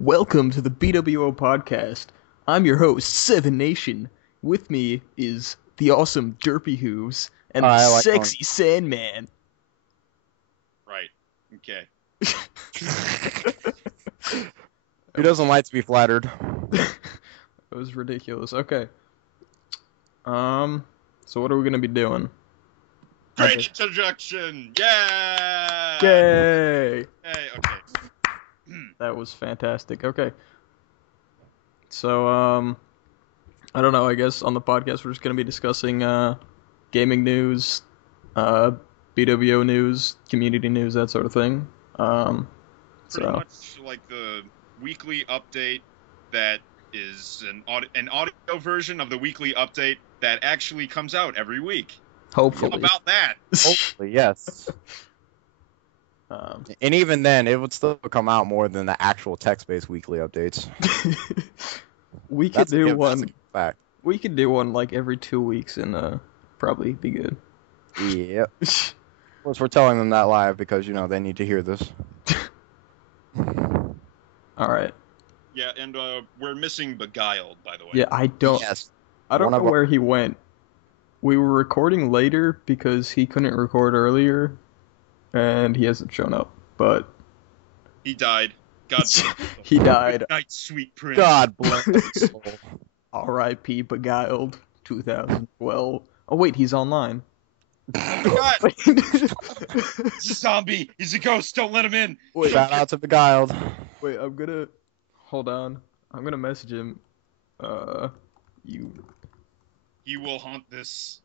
Welcome to the BWO Podcast. I'm your host, Seven Nation. With me is the awesome Derpy Hooves and the sexy Sandman. Right. Okay. Who doesn't like to be flattered? That was ridiculous. Okay. So what are we gonna be doing? Great introduction! Yeah! Yay! Hey, okay. That was fantastic. Okay. So, I don't know, I guess on the podcast we're just going to be discussing, gaming news, BWO news, community news, that sort of thing. Pretty much like the weekly update that is an audio version of the weekly update that actually comes out every week. Hopefully. How about that? Hopefully, yes. And even then, it would still come out more than the actual text-based weekly updates. We could do one. That's a fact. We could do one like every 2 weeks and probably be good. Yep. Of course, we're telling them that live because, you know, they need to hear this. Alright. Yeah, and we're missing Beguiled, by the way. Yeah, I don't know where he went. We were recording later because he couldn't record earlier, and he hasn't shown up, but... He died. God bless him. He died. Good night, sweet prince. God bless his soul. R.I.P. Beguiled, 2012. Oh wait, he's online. God. He's a zombie. He's a ghost. Don't let him in. Wait, Shout out to Beguiled. wait, hold on. I'm gonna message him. He will haunt this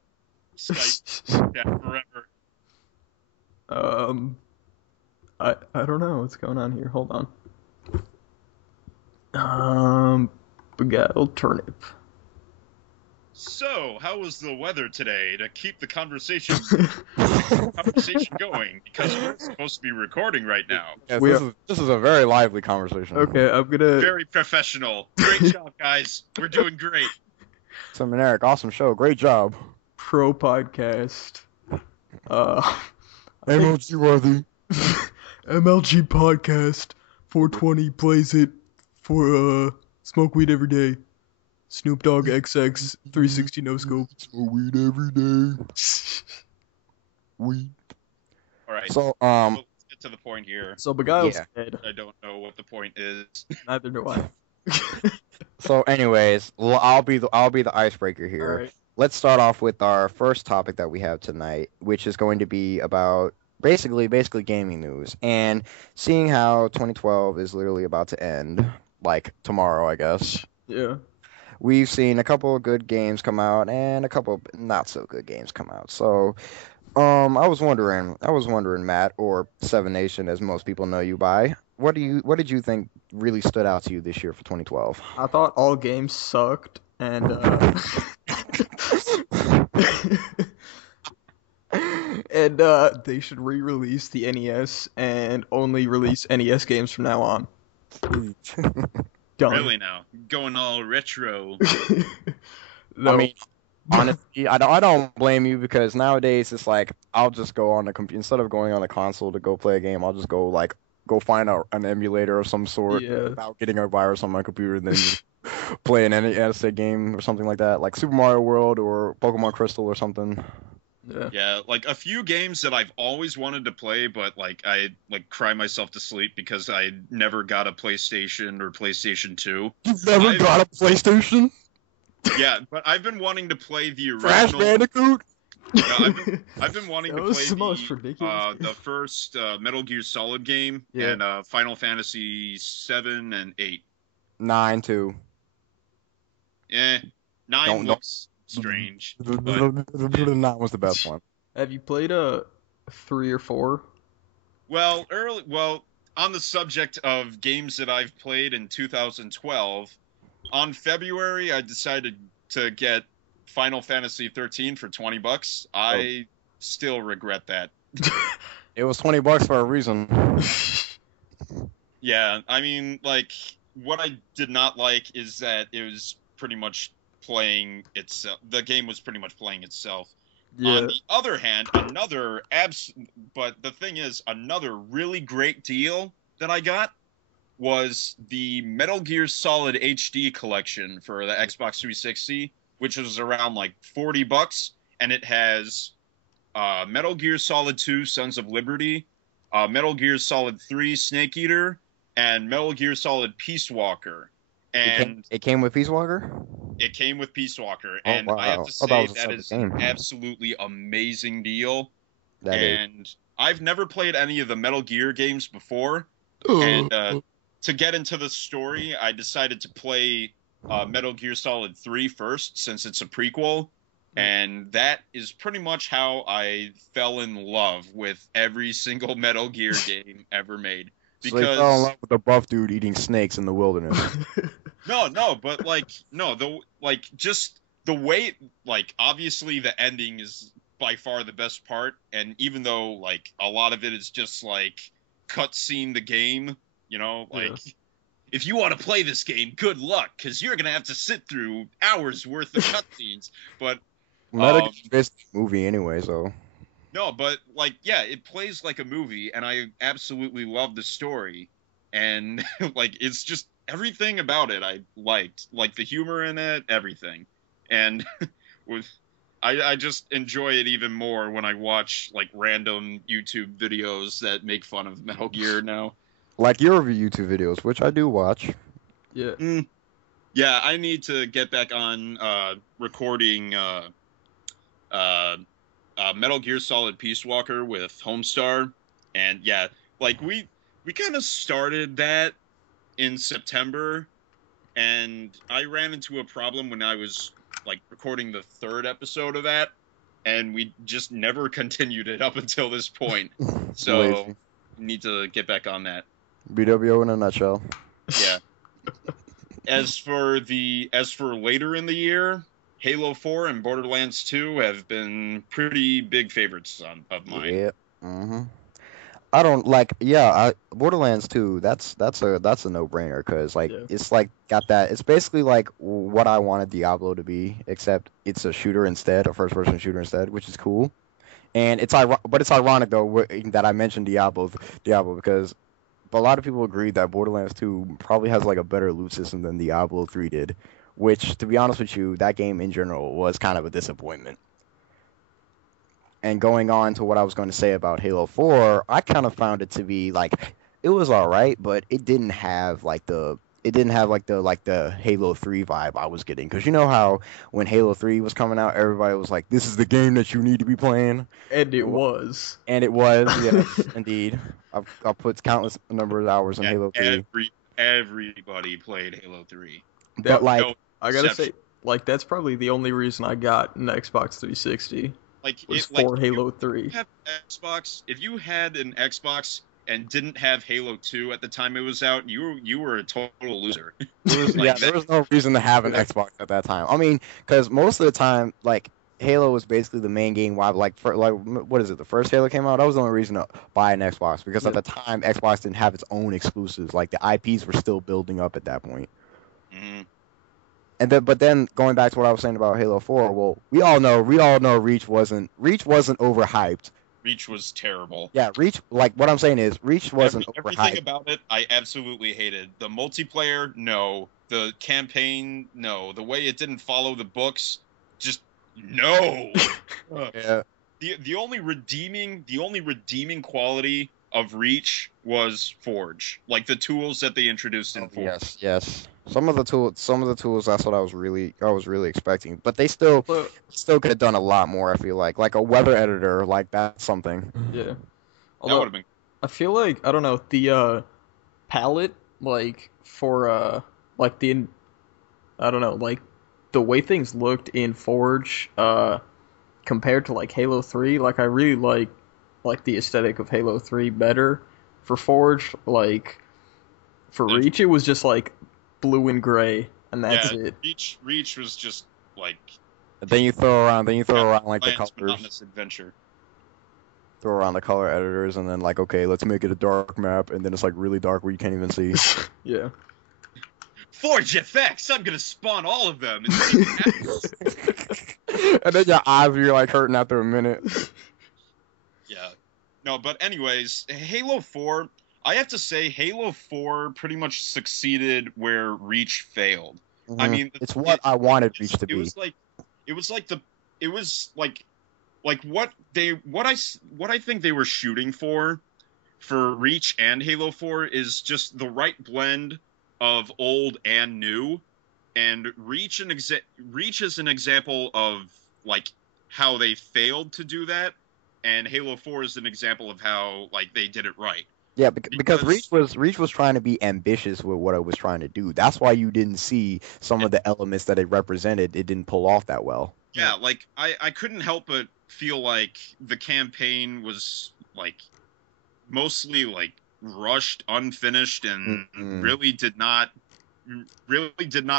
Skype chat forever. I don't know what's going on here. Hold on. Beguiled turnip. So, how was the weather today to keep the conversation going? Because we're supposed to be recording right now. Yes, this is a very lively conversation. Okay, I'm gonna... Very professional. Great job, guys. We're doing great. Sam and Eric, awesome show. Great job. Pro podcast. MLG worthy. MLG podcast. 420 plays it for smoke weed every day. Snoop Dogg XX 360 no scope. Smoke weed every day. Weed. Alright, So, let's get to the point here. So Beguiled's dead. I don't know what the point is. Neither do I. So, anyways, I'll be the icebreaker here. Alright. Let's start off with our first topic that we have tonight, which is going to be about basically gaming news. And seeing how 2012 is literally about to end, like tomorrow, I guess. Yeah. We've seen a couple of good games come out and a couple of not so good games come out. So, I was wondering, Matt, or Seven Nation, as most people know you by, what did you think really stood out to you this year for 2012? I thought all games sucked, and and they should re-release the NES and only release NES games from now on. Done. Really now? Going all retro. No. I mean, honestly, I don't blame you because nowadays it's like I'll just go on the computer instead of going on a console to go play a game. I'll just go find an emulator of some sort without getting a virus on my computer, and then just play an NES game or something like that, like Super Mario World or Pokemon Crystal or something. Yeah, like a few games that I've always wanted to play, but like I cry myself to sleep because I never got a PlayStation or PlayStation 2. You've never got a PlayStation? Yeah, but I've been wanting to play the original. Crash Bandicoot? No, I've been wanting to play the most ridiculous the first Metal Gear Solid game and Final Fantasy 7 and 8. 9 too. 9 looks strange. But... 9 was the best one. Have you played 3 or 4? Well, on the subject of games that I've played in 2012, on February I decided to get Final Fantasy 13 for $20. I still regret that. It was $20 for a reason. Yeah, I mean, like, what I did not like is that it was pretty much playing itself. The game was pretty much playing itself. Yeah. On the other hand, but the thing is, another really great deal that I got was the Metal Gear Solid HD collection for the Xbox 360, which was around like $40, and it has Metal Gear Solid 2 Sons of Liberty, Metal Gear Solid 3 Snake Eater, and Metal Gear Solid Peace Walker. And it came with Peace Walker? It came with Peace Walker, Oh, and wow. I have to say that is an absolutely amazing deal. And I've never played any of the Metal Gear games before, and to get into the story, I decided to play Metal Gear Solid 3 first, since it's a prequel, and that is pretty much how I fell in love with every single Metal Gear game ever made. Because so you fell in love with the buff dude eating snakes in the wilderness. Just the way, like, obviously the ending is by far the best part, and even though, like, a lot of it is just, like, cutscene the game, you know, like, if you want to play this game, good luck, because you're going to have to sit through hours worth of cutscenes, but... Metal Gear's basically a movie anyway, so... No, but, like, yeah, it plays like a movie, and I absolutely love the story, and, like, it's just everything about it I liked. Like, the humor in it, everything. And I just enjoy it even more when I watch, like, random YouTube videos that make fun of Metal Gear now. Like your YouTube videos, which I do watch. Yeah. Yeah, I need to get back on recording Metal Gear Solid Peace Walker with Homestar, and yeah, like we kind of started that in September, and I ran into a problem when I was like recording the third episode of that, and we just never continued it up until this point. So need to get back on that. BWO in a nutshell. Yeah. As for later in the year, Halo 4 and Borderlands 2 have been pretty big favorites of mine. Yeah. Mm-hmm. I don't like. Yeah, Borderlands 2. That's a no-brainer because it's like got that. It's basically like what I wanted Diablo to be, except it's a shooter instead, a first-person shooter instead, which is cool. And it's ironic though that I mentioned Diablo because a lot of people agree that Borderlands 2 probably has like a better loot system than Diablo 3 did. Which, to be honest with you, that game in general was kind of a disappointment. And going on to what I was going to say about Halo 4, I kind of found it to be like it was all right, but it didn't have the Halo 3 vibe I was getting. Because you know how when Halo 3 was coming out, everybody was like, "This is the game that you need to be playing," and it was. And it was, yes, indeed. I've put countless number of hours in Halo 3. Everybody played Halo 3. But I gotta say, like, that's probably the only reason I got an Xbox 360. For Halo 3. If you had an Xbox and didn't have Halo 2 at the time it was out, you were a total loser. There was no reason to have an Xbox at that time. I mean, because most of the time, like, Halo was basically the main game. What is it? The first Halo came out. That was the only reason to buy an Xbox because at the time Xbox didn't have its own exclusives. Like the IPs were still building up at that point. Mm-hmm. But then going back to what I was saying about Halo 4, well, we all know Reach wasn't overhyped. Reach was terrible. Yeah, Reach, like what I'm saying is Reach wasn't overhyped. Everything about it, I absolutely hated. The multiplayer, no. The campaign, no. The way it didn't follow the books, just no. Yeah. The only redeeming quality of Reach was Forge, like the tools that they introduced in Forge. Yes. Some of the tools. That's what I was really expecting, but they still could have done a lot more. I feel like a weather editor, like that's something. Yeah. Although, that would have been. I feel like I don't know the palette like for like the I don't know like the way things looked in Forge compared to like Halo 3. Like I really like the aesthetic of Halo 3 better. For Forge, like for Reach, it was just like blue and gray, and that's it. Reach was just like. Then you throw around like the colors. Adventure. Throw around the color editors, and then like, okay, let's make it a dark map, and then it's like really dark where you can't even see. Yeah. Forge FX, I'm gonna spawn all of them. And then your eyes are like hurting after a minute. Yeah. No, but anyways, Halo 4, I have to say, Halo 4 pretty much succeeded where Reach failed. Mm-hmm. I mean, it's what I wanted Reach to be. It was like what I think they were shooting for Reach and Halo 4 is just the right blend of old and new. And Reach is an example of like how they failed to do that, and Halo 4 is an example of how like they did it right. Yeah, because Reach was trying to be ambitious with what it was trying to do. That's why you didn't see some of the elements that it represented. It didn't pull off that well. Yeah, like I couldn't help but feel like the campaign was like mostly like rushed, unfinished, and really did not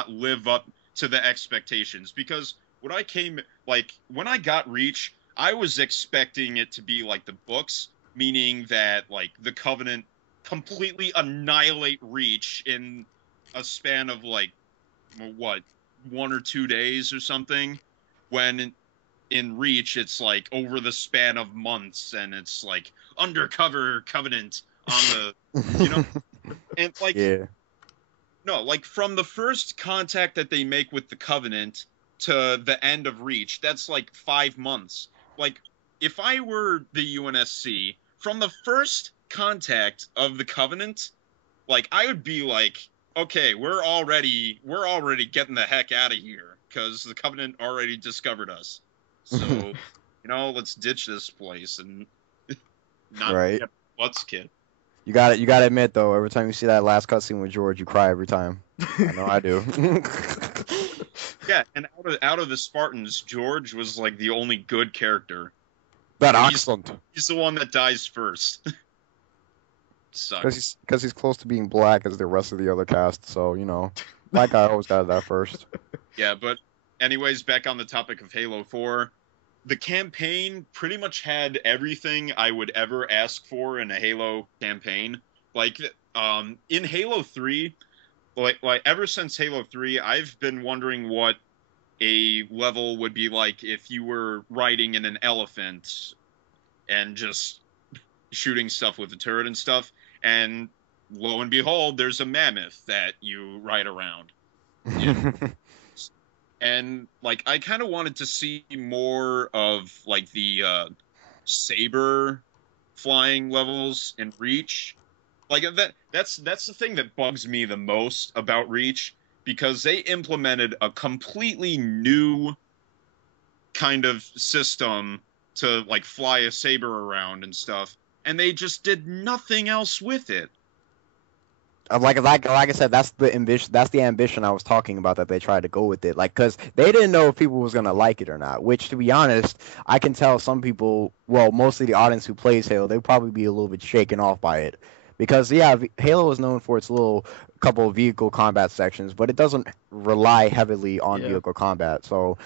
live up to the expectations. Because when I got Reach, I was expecting it to be like the books, meaning that like the Covenant completely annihilate Reach in a span of like 1 or 2 days or something, when in Reach it's like over the span of months, and it's like undercover Covenant on the and like no, like from the first contact that they make with the Covenant to the end of Reach, that's like 5 months. Like if I were the UNSC, from the first contact of the Covenant, like I would be like, okay, we're already getting the heck out of here because the Covenant already discovered us. So, let's ditch this place and not get butts kicked. You got to admit though, every time you see that last cutscene with George, you cry every time. I know I do. Yeah, and out of the Spartans, George was like the only good character. Excellent. He's the one that dies first. Sucks. Because he's close to being black as the rest of the other cast, so, black guy always got that first. Yeah, but anyways, back on the topic of Halo 4, the campaign pretty much had everything I would ever ask for in a Halo campaign. Like, in Halo 3, like ever since Halo 3, I've been wondering what a level would be like if you were riding in an elephant and just shooting stuff with a turret and stuff. And lo and behold, there's a mammoth that you ride around. And like I kind of wanted to see more of like the saber flying levels in Reach. Like that's the thing that bugs me the most about Reach, because they implemented a completely new kind of system to like fly a saber around and stuff, and they just did nothing else with it. Like I said, that's the ambition I was talking about, that they tried to go with it. Like, because they didn't know if people was gonna like it or not. Which, to be honest, I can tell some people, well, mostly the audience who plays Halo, they'll probably be a little bit shaken off by it. Because Halo is known for its little couple of vehicle combat sections, but it doesn't rely heavily on vehicle combat. So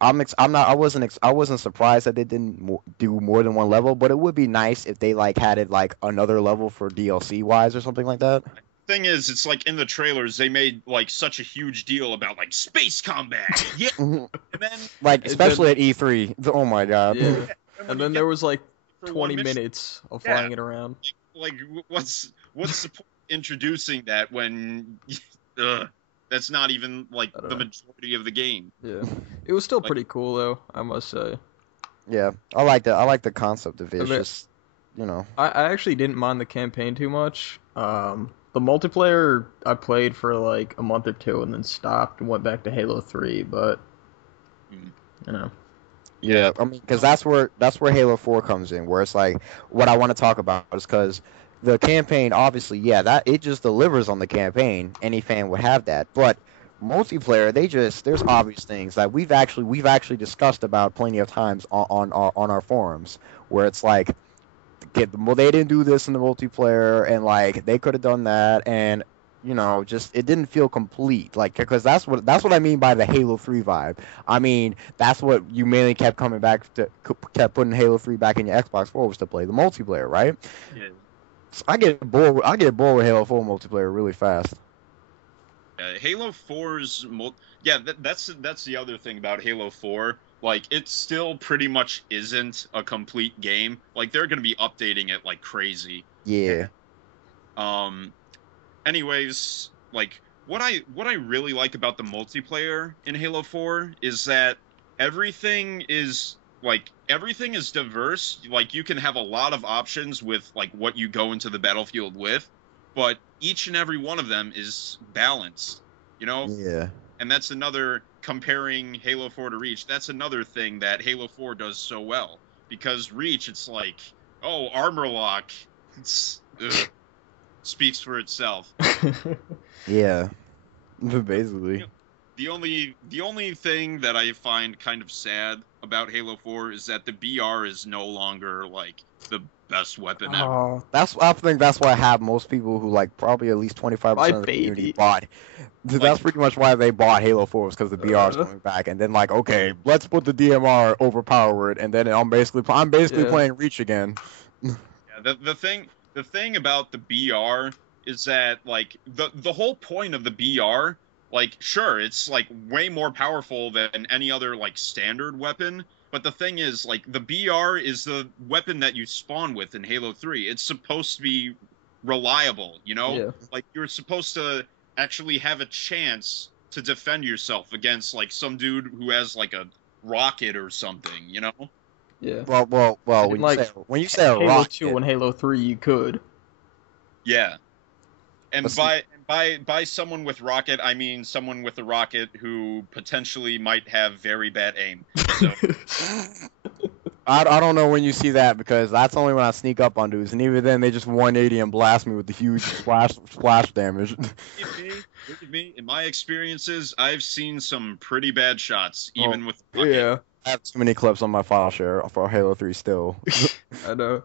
I wasn't surprised that they didn't do more than one level, but it would be nice if they like had it like another level for DLC wise or something like that. Thing is, it's like in the trailers they made like such a huge deal about like space combat, and then like especially at E3. Oh my god! Yeah. And then there was like 20 minutes of flying it around. Like what's the point introducing that when that's not even like the majority of the game? Yeah, it was still pretty cool though, I must say. Yeah, I like that. I like the concept of it. It's just, I actually didn't mind the campaign too much. The multiplayer I played for like a month or two and then stopped and went back to Halo 3, but Yeah, I mean, because that's where Halo 4 comes in, where it's like what I want to talk about is because the campaign, obviously, that it just delivers on the campaign. Any fan would have that, but multiplayer, there's obvious things that we've actually discussed about plenty of times on our forums, where it's like, they didn't do this in the multiplayer, and like they could have done that, and just it didn't feel complete, like, because that's what I mean by the Halo 3 vibe. I mean, that's what you mainly kept putting Halo 3 back in your Xbox 4 was to play the multiplayer, right? Yeah. So I get bored with Halo 4 multiplayer really fast. Halo 4's that's the other thing about Halo 4. Like, it still pretty much isn't a complete game. Like, they're going to be updating it like crazy. Yeah. Um, anyways, like what I really like about the multiplayer in Halo 4 is that everything is diverse. Like you can have a lot of options with like what you go into the battlefield with, but each and every one of them is balanced, you know? Yeah. And that's another, comparing Halo 4 to Reach, that's another thing that Halo 4 does so well. Because Reach, it's like, oh, armor lock. It's speaks for itself. Yeah. Basically. The only thing that I find kind of sad about Halo 4 is that the BR is no longer like the best weapon ever. Oh, I think that's why I have most people who like probably at least 25% of the community bought. That's pretty much why they bought Halo 4, because the BR is coming back, and then like, okay, let's put the DMR overpower it, and then I'm basically playing Reach again. Yeah, the thing about the BR is that like the whole point of the BR, like sure, it's like way more powerful than any other like standard weapon. But the thing is, like, the BR is the weapon that you spawn with in Halo 3. It's supposed to be reliable, you know? Yeah. Like, you're supposed to actually have a chance to defend yourself against, like, some dude who has, like, a rocket or something, you know? Yeah. Well, when you say a Halo rocket... 2 and Halo 3, you could. Yeah. And by someone with rocket, I mean someone with a rocket who potentially might have very bad aim. So. I don't know when you see that, because that's only when I sneak up on dudes, and even then they just 180 and blast me with the huge splash damage. Look at me. In my experiences, I've seen some pretty bad shots, even with rocket. Yeah. I have too many clips on my file share for Halo 3 still. I know.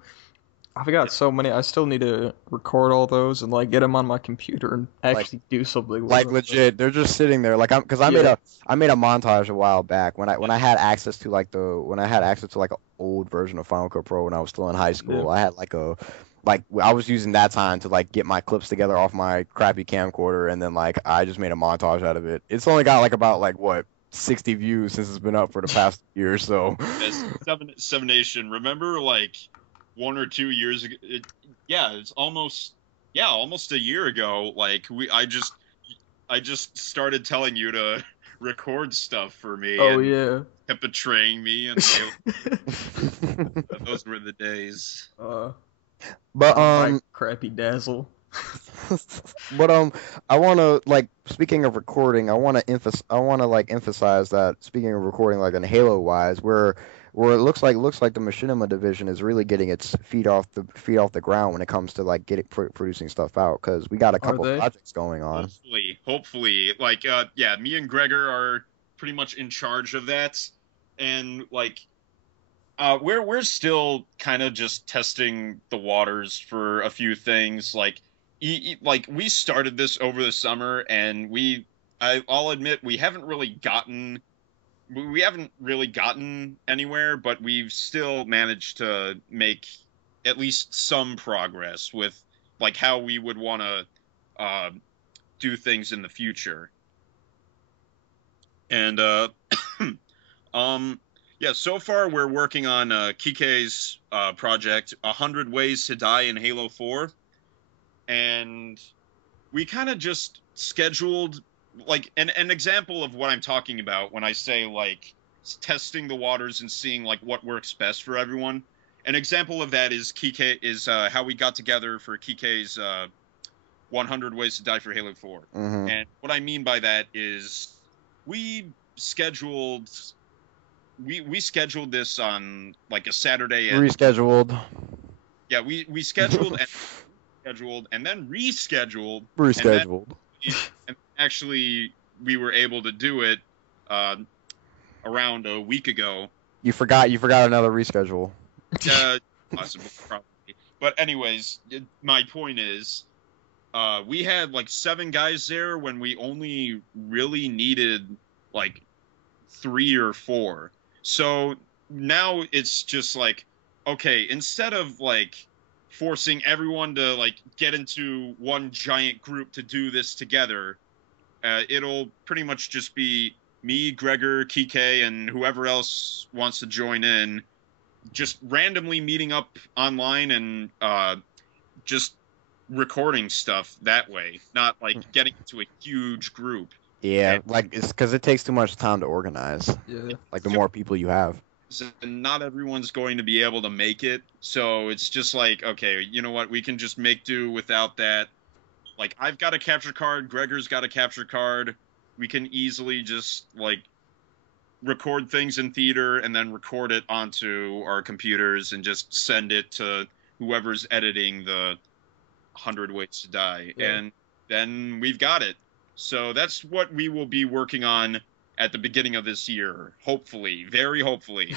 I've got so many. I still need to record all those and like get them on my computer and actually do something. Like legit, they're just sitting there. Like I made a montage a while back when I had access to like an old version of Final Cut Pro when I was still in high school. Yeah. I had I was using that time to like get my clips together off my crappy camcorder, and then like I just made a montage out of it. It's only got like about 60 views since it's been up for the past year or so. Seven Nation, remember like 1 or 2 years ago? It's almost a year ago. Like I just started telling you to record stuff for me. Oh and yeah. Kept betraying me, and those were the days. But crappy Dazzle. But I want to speaking of recording, I want to emphasize that speaking of recording in Halo wise, where it looks like the Machinima division is really getting its feet off the ground when it comes to producing stuff out, because we got a couple projects going on. Hopefully, me and Gregor are pretty much in charge of that, and we're still kind of just testing the waters for a few things. We started this over the summer, and I'll admit we haven't really gotten anywhere, but we've still managed to make at least some progress with how we would want to do things in the future. And so far we're working on Kike's project, 100 Ways to Die in Halo 4. And we kind of just scheduled an example of what I'm talking about when I say testing the waters and seeing what works best for everyone. An example of that is how we got together for Kike's 100 Ways to Die for Halo 4. Mm-hmm. And what I mean by that is we scheduled this on a Saturday. Rescheduled. Yeah, we scheduled and scheduled and then rescheduled. And actually, we were able to do it around a week ago. You forgot another reschedule. Possibly, probably. But anyways, my point is, we had 7 guys there when we only really needed 3 or 4. So now it's just okay, instead of forcing everyone to get into one giant group to do this together, it'll pretty much just be me, Gregor, Kike, and whoever else wants to join in, just randomly meeting up online and just recording stuff that way, not like getting into a huge group. Yeah, like it's because it takes too much time to organize. Yeah. Like the more people you have. And not everyone's going to be able to make it, so it's just like, okay, you know what, we can just make do without that. Like, I've got a capture card, Gregor's got a capture card, we can easily just, like, record things in theater and then record it onto our computers and just send it to whoever's editing the 100 Ways to Die, and then we've got it. So that's what we will be working on at the beginning of this year, hopefully, very hopefully.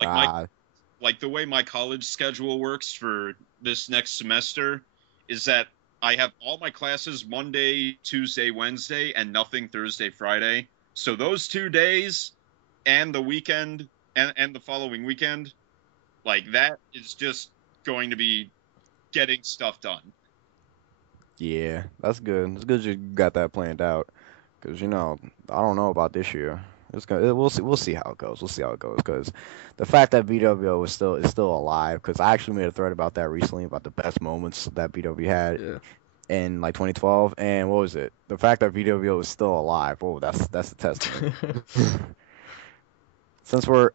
Like the way my college schedule works for this next semester is that I have all my classes Monday, Tuesday, Wednesday, and nothing Thursday, Friday. So those 2 days and the weekend and the following weekend, like, that is just going to be getting stuff done. Yeah, that's good. It's good you got that planned out. Because, I don't know about this year. We'll see how it goes. We'll see how it goes. Because the fact that BWO is still alive, because I actually made a thread about that recently, about the best moments that BW had in like 2012. And what was it? The fact that BWO is still alive. Oh, that's a testament. Since we're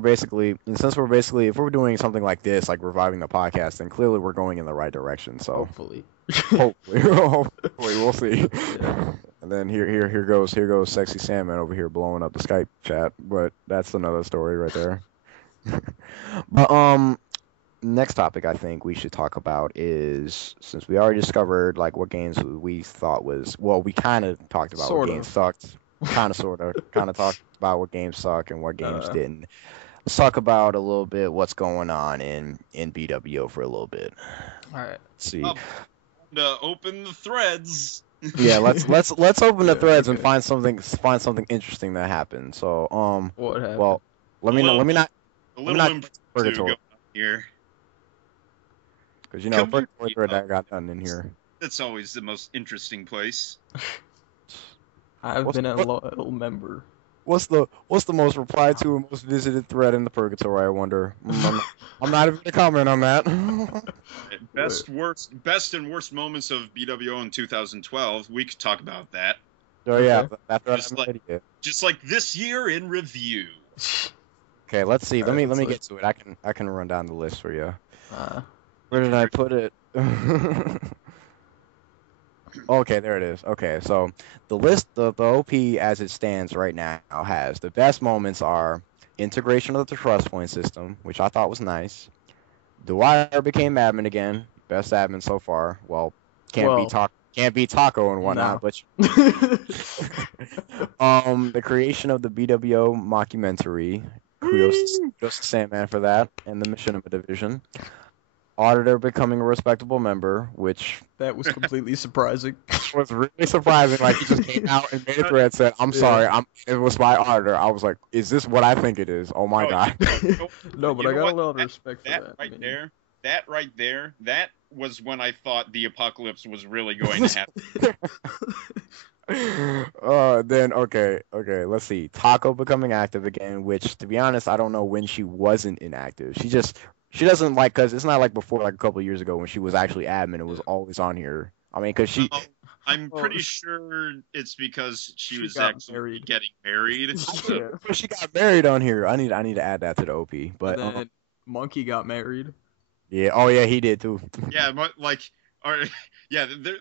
basically, if we're doing something like this, like reviving the podcast, then clearly we're going in the right direction. So hopefully, we'll see. Yeah. And then here goes sexy Sandman over here blowing up the Skype chat, but that's another story right there. But next topic I think we should talk about is, since we already discovered like what games we thought was, well, we kind of talked about what games sucked, kind of talked about what games suck and what games didn't. Let's talk about a little bit what's going on in BWO for a little bit. All right. Let's see. To open the threads. Yeah, let's open the threads and find something interesting that happened. So what happened? Well, let me not purgatory here, because purgatory thread that got done in here. That's always the most interesting place. I've been a loyal member. What's the most replied to and most visited thread in the purgatory? I wonder. I'm not even gonna comment on that. Best and worst moments of BWO in 2012. We could talk about that. Oh yeah, just like this year in review. Okay, let's see. Let me get to it. I can run down the list for you. Where did I put it? Okay, there it is. Okay, so the list, the OP as it stands right now has the best moments are integration of the trust point system, which I thought was nice. Dwyer became admin again, best admin so far. Well, can't beat Taco and whatnot, but the creation of the BWO mockumentary, kudos to Sandman for that, and the Machinima division. Auditor becoming a respectable member, which that was completely surprising. Was really surprising. Like, he just came out and made a thread, said, "I'm sorry, it was my auditor." I was like, "Is this what I think it is?" Oh my god. No, but I got a lot of respect for that. That right there, that was when I thought the apocalypse was really going to happen. Then okay, let's see. Taco becoming active again, which, to be honest, I don't know when she wasn't inactive. She doesn't, like, because it's not like before, like a couple of years ago when she was actually admin and was always on here. I mean, because she... I'm pretty sure it's because she was actually getting married. So. She got married on here. I need to add that to the OP. But and then Monkey got married. Yeah. Oh, yeah, he did, too. Yeah, but, like...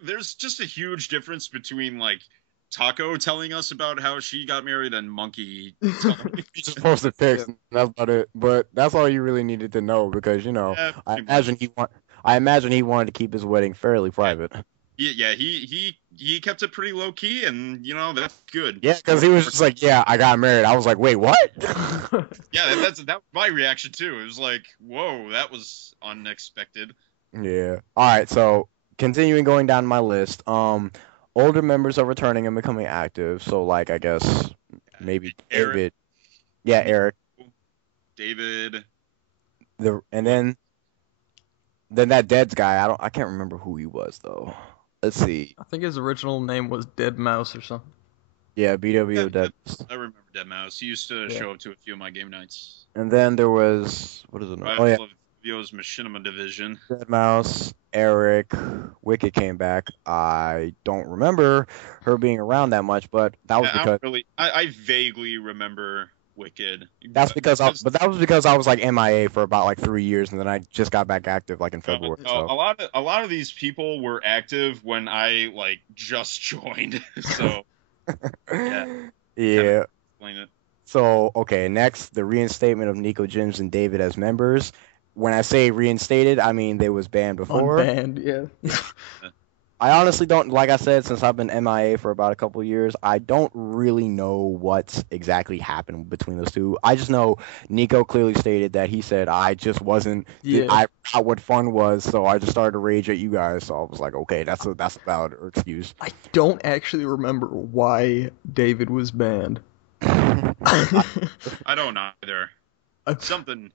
there's just a huge difference between, like, Taco telling us about how she got married and Monkey telling me. He just posted pics, and that's about it. But that's all you really needed to know, because I imagine he wanted to keep his wedding fairly private. Yeah, he kept it pretty low key, and that's good. Yeah, because he was just like, "Yeah, I got married." I was like, "Wait, what?" Yeah, that was my reaction too. It was like, "Whoa, that was unexpected." Yeah. All right, so continuing going down my list, older members are returning and becoming active. So, like, I guess maybe Eric. David. Yeah, Eric. David. And then that Dead's guy. I can't remember who he was though. Let's see. I think his original name was Dead Mouse or something. Yeah, BWO Dead. I remember Dead Mouse. He used to show up to a few of my game nights. And then there was, what is it? Oh yeah. BWO's Machinima division. Mouse, Eric, Wicked came back. I don't remember her being around that much, but that was because I vaguely remember Wicked. that was because I was like MIA for about like 3 years, and then I just got back active like in February. So. A lot of these people were active when I like just joined. So yeah. Yeah. Explain it. So okay, next the reinstatement of Nico, Jims, and David as members. When I say reinstated, I mean they was banned before. Unbanned, yeah. I honestly don't, like I said, since I've been MIA for about a couple of years, I don't really know what exactly happened between those two. I just know Nico clearly stated that he said, I just wasn't, I forgot what fun was, so I just started to rage at you guys. So I was like, okay, that's a valid excuse. I don't actually remember why David was banned. I don't either. Something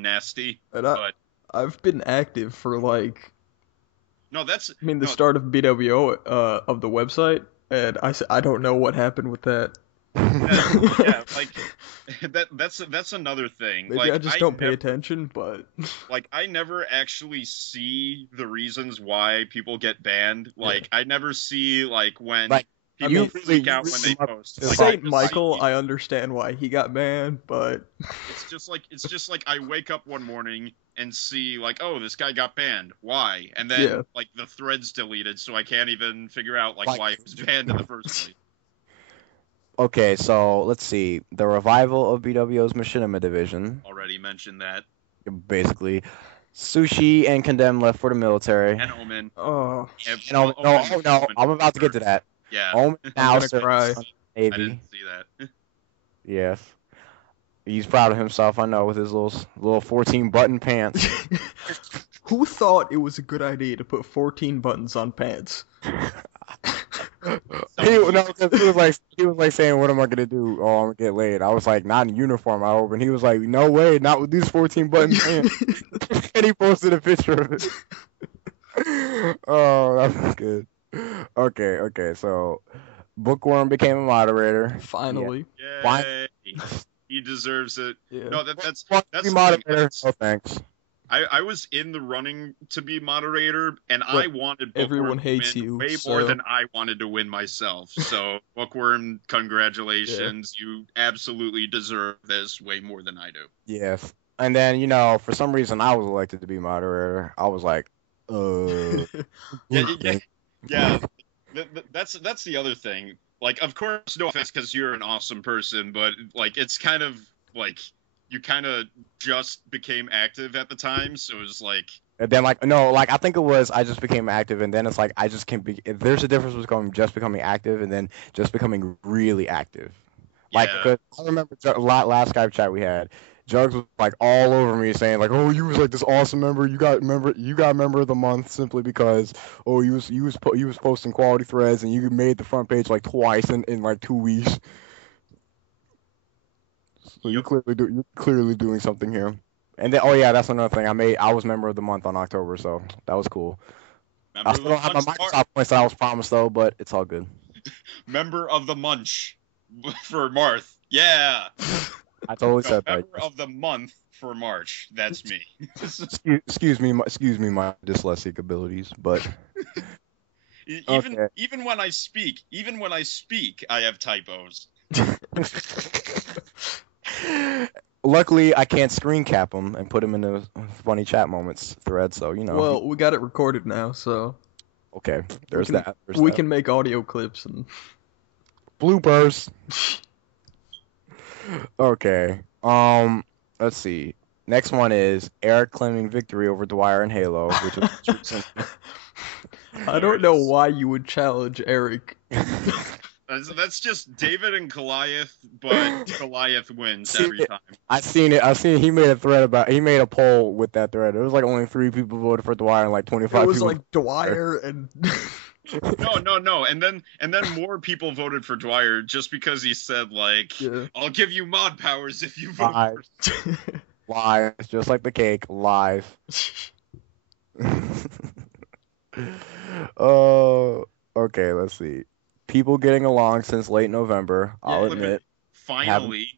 nasty. But I've been active for like. No, that's. I mean, the start of BWO of the website, and I don't know what happened with that. Yeah, like that's another thing. Maybe like, I just don't pay attention, but like I never actually see the reasons why people get banned. Like I never see like when. People freak out when they post. Saint Michael, I understand why he got banned, but it's just like I wake up one morning and see like, oh, this guy got banned. Why? And then like the thread's deleted, so I can't even figure out like why he was banned in the first place. Okay, so let's see. The revival of BWO's Machinima division. Already mentioned that. Basically. Sushi and Condemn left for the military. And Omen. Oh. No, I'm about to get to that. Yeah. Omen now cry. Navy. I didn't see that. Yes. He's proud of himself, I know, with his little 14 button pants. Who thought it was a good idea to put 14 buttons on pants? He was like saying, "What am I gonna do? Oh, I'm gonna get laid." I was like, "Not in uniform, I hope." And he was like, "No way, not with these 14 button pants." And he posted a picture of it. Oh, that was good. Okay. So, Bookworm became a moderator. Finally. Yeah. Yay. He deserves it. Yeah. No, that's moderator. Oh, thanks. I was in the running to be moderator, and I wanted Bookworm everyone hates to win you way more than I wanted to win myself. So, Bookworm, congratulations. Yeah. You absolutely deserve this way more than I do. Yes. And then, for some reason, I was elected to be moderator. I was like, Yeah. That's the other thing. Like, of course, no offense, because you're an awesome person, but, like, it's kind of, like, you kind of just became active at the time, so it was like... And then, I think it was I just became active, and then it's like I just can't be... There's a difference between just becoming active and then just becoming really active. Like, because I remember last Skype chat we had, Jugs was like all over me saying like, "Oh, you was like this awesome member. You got member of the month simply because you was posting quality threads and you made the front page like twice in like 2 weeks. So you're clearly doing something here." And then that's another thing. I was member of the month on October, so that was cool. I still don't have my Microsoft points that I was promised though, but it's all good. Member of the Munch for Marth. Yeah. I totally said that. Member of the month for March. That's me. Excuse me, my dyslexic abilities, but even when I speak, I have typos. Luckily, I can't screen cap them and put them in the funny chat moments thread, so Well, we got it recorded now, so. Okay, there's we can make audio clips and bloopers. Okay. Let's see. Next one is Eric claiming victory over Dwyer and Halo, which is I don't know why you would challenge Eric. That's just David and Goliath, but Goliath wins every time. I've seen he made a poll with that thread. It was like only 3 people voted for Dwyer and like 25 people. It was like Dwyer and No. And then more people voted for Dwyer just because he said like, I'll give you mod powers if you vote for Lies, just like the cake, lies. Oh, okay, let's see. People getting along since late November, I'll admit. Finally.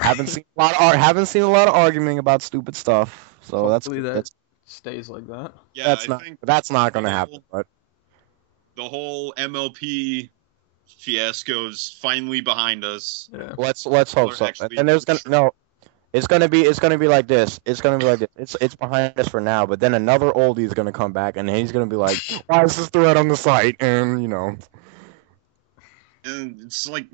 Haven't seen a lot of arguing about stupid stuff. So Hopefully that's stays like that. Yeah, that's not going to happen. But the whole MLP fiasco's finally behind us. Yeah. let's hope so. And there's it's gonna be like this. It's behind us for now, but then another oldie is gonna come back, and he's gonna be like, "Why is this thread on the site?" And And it's like,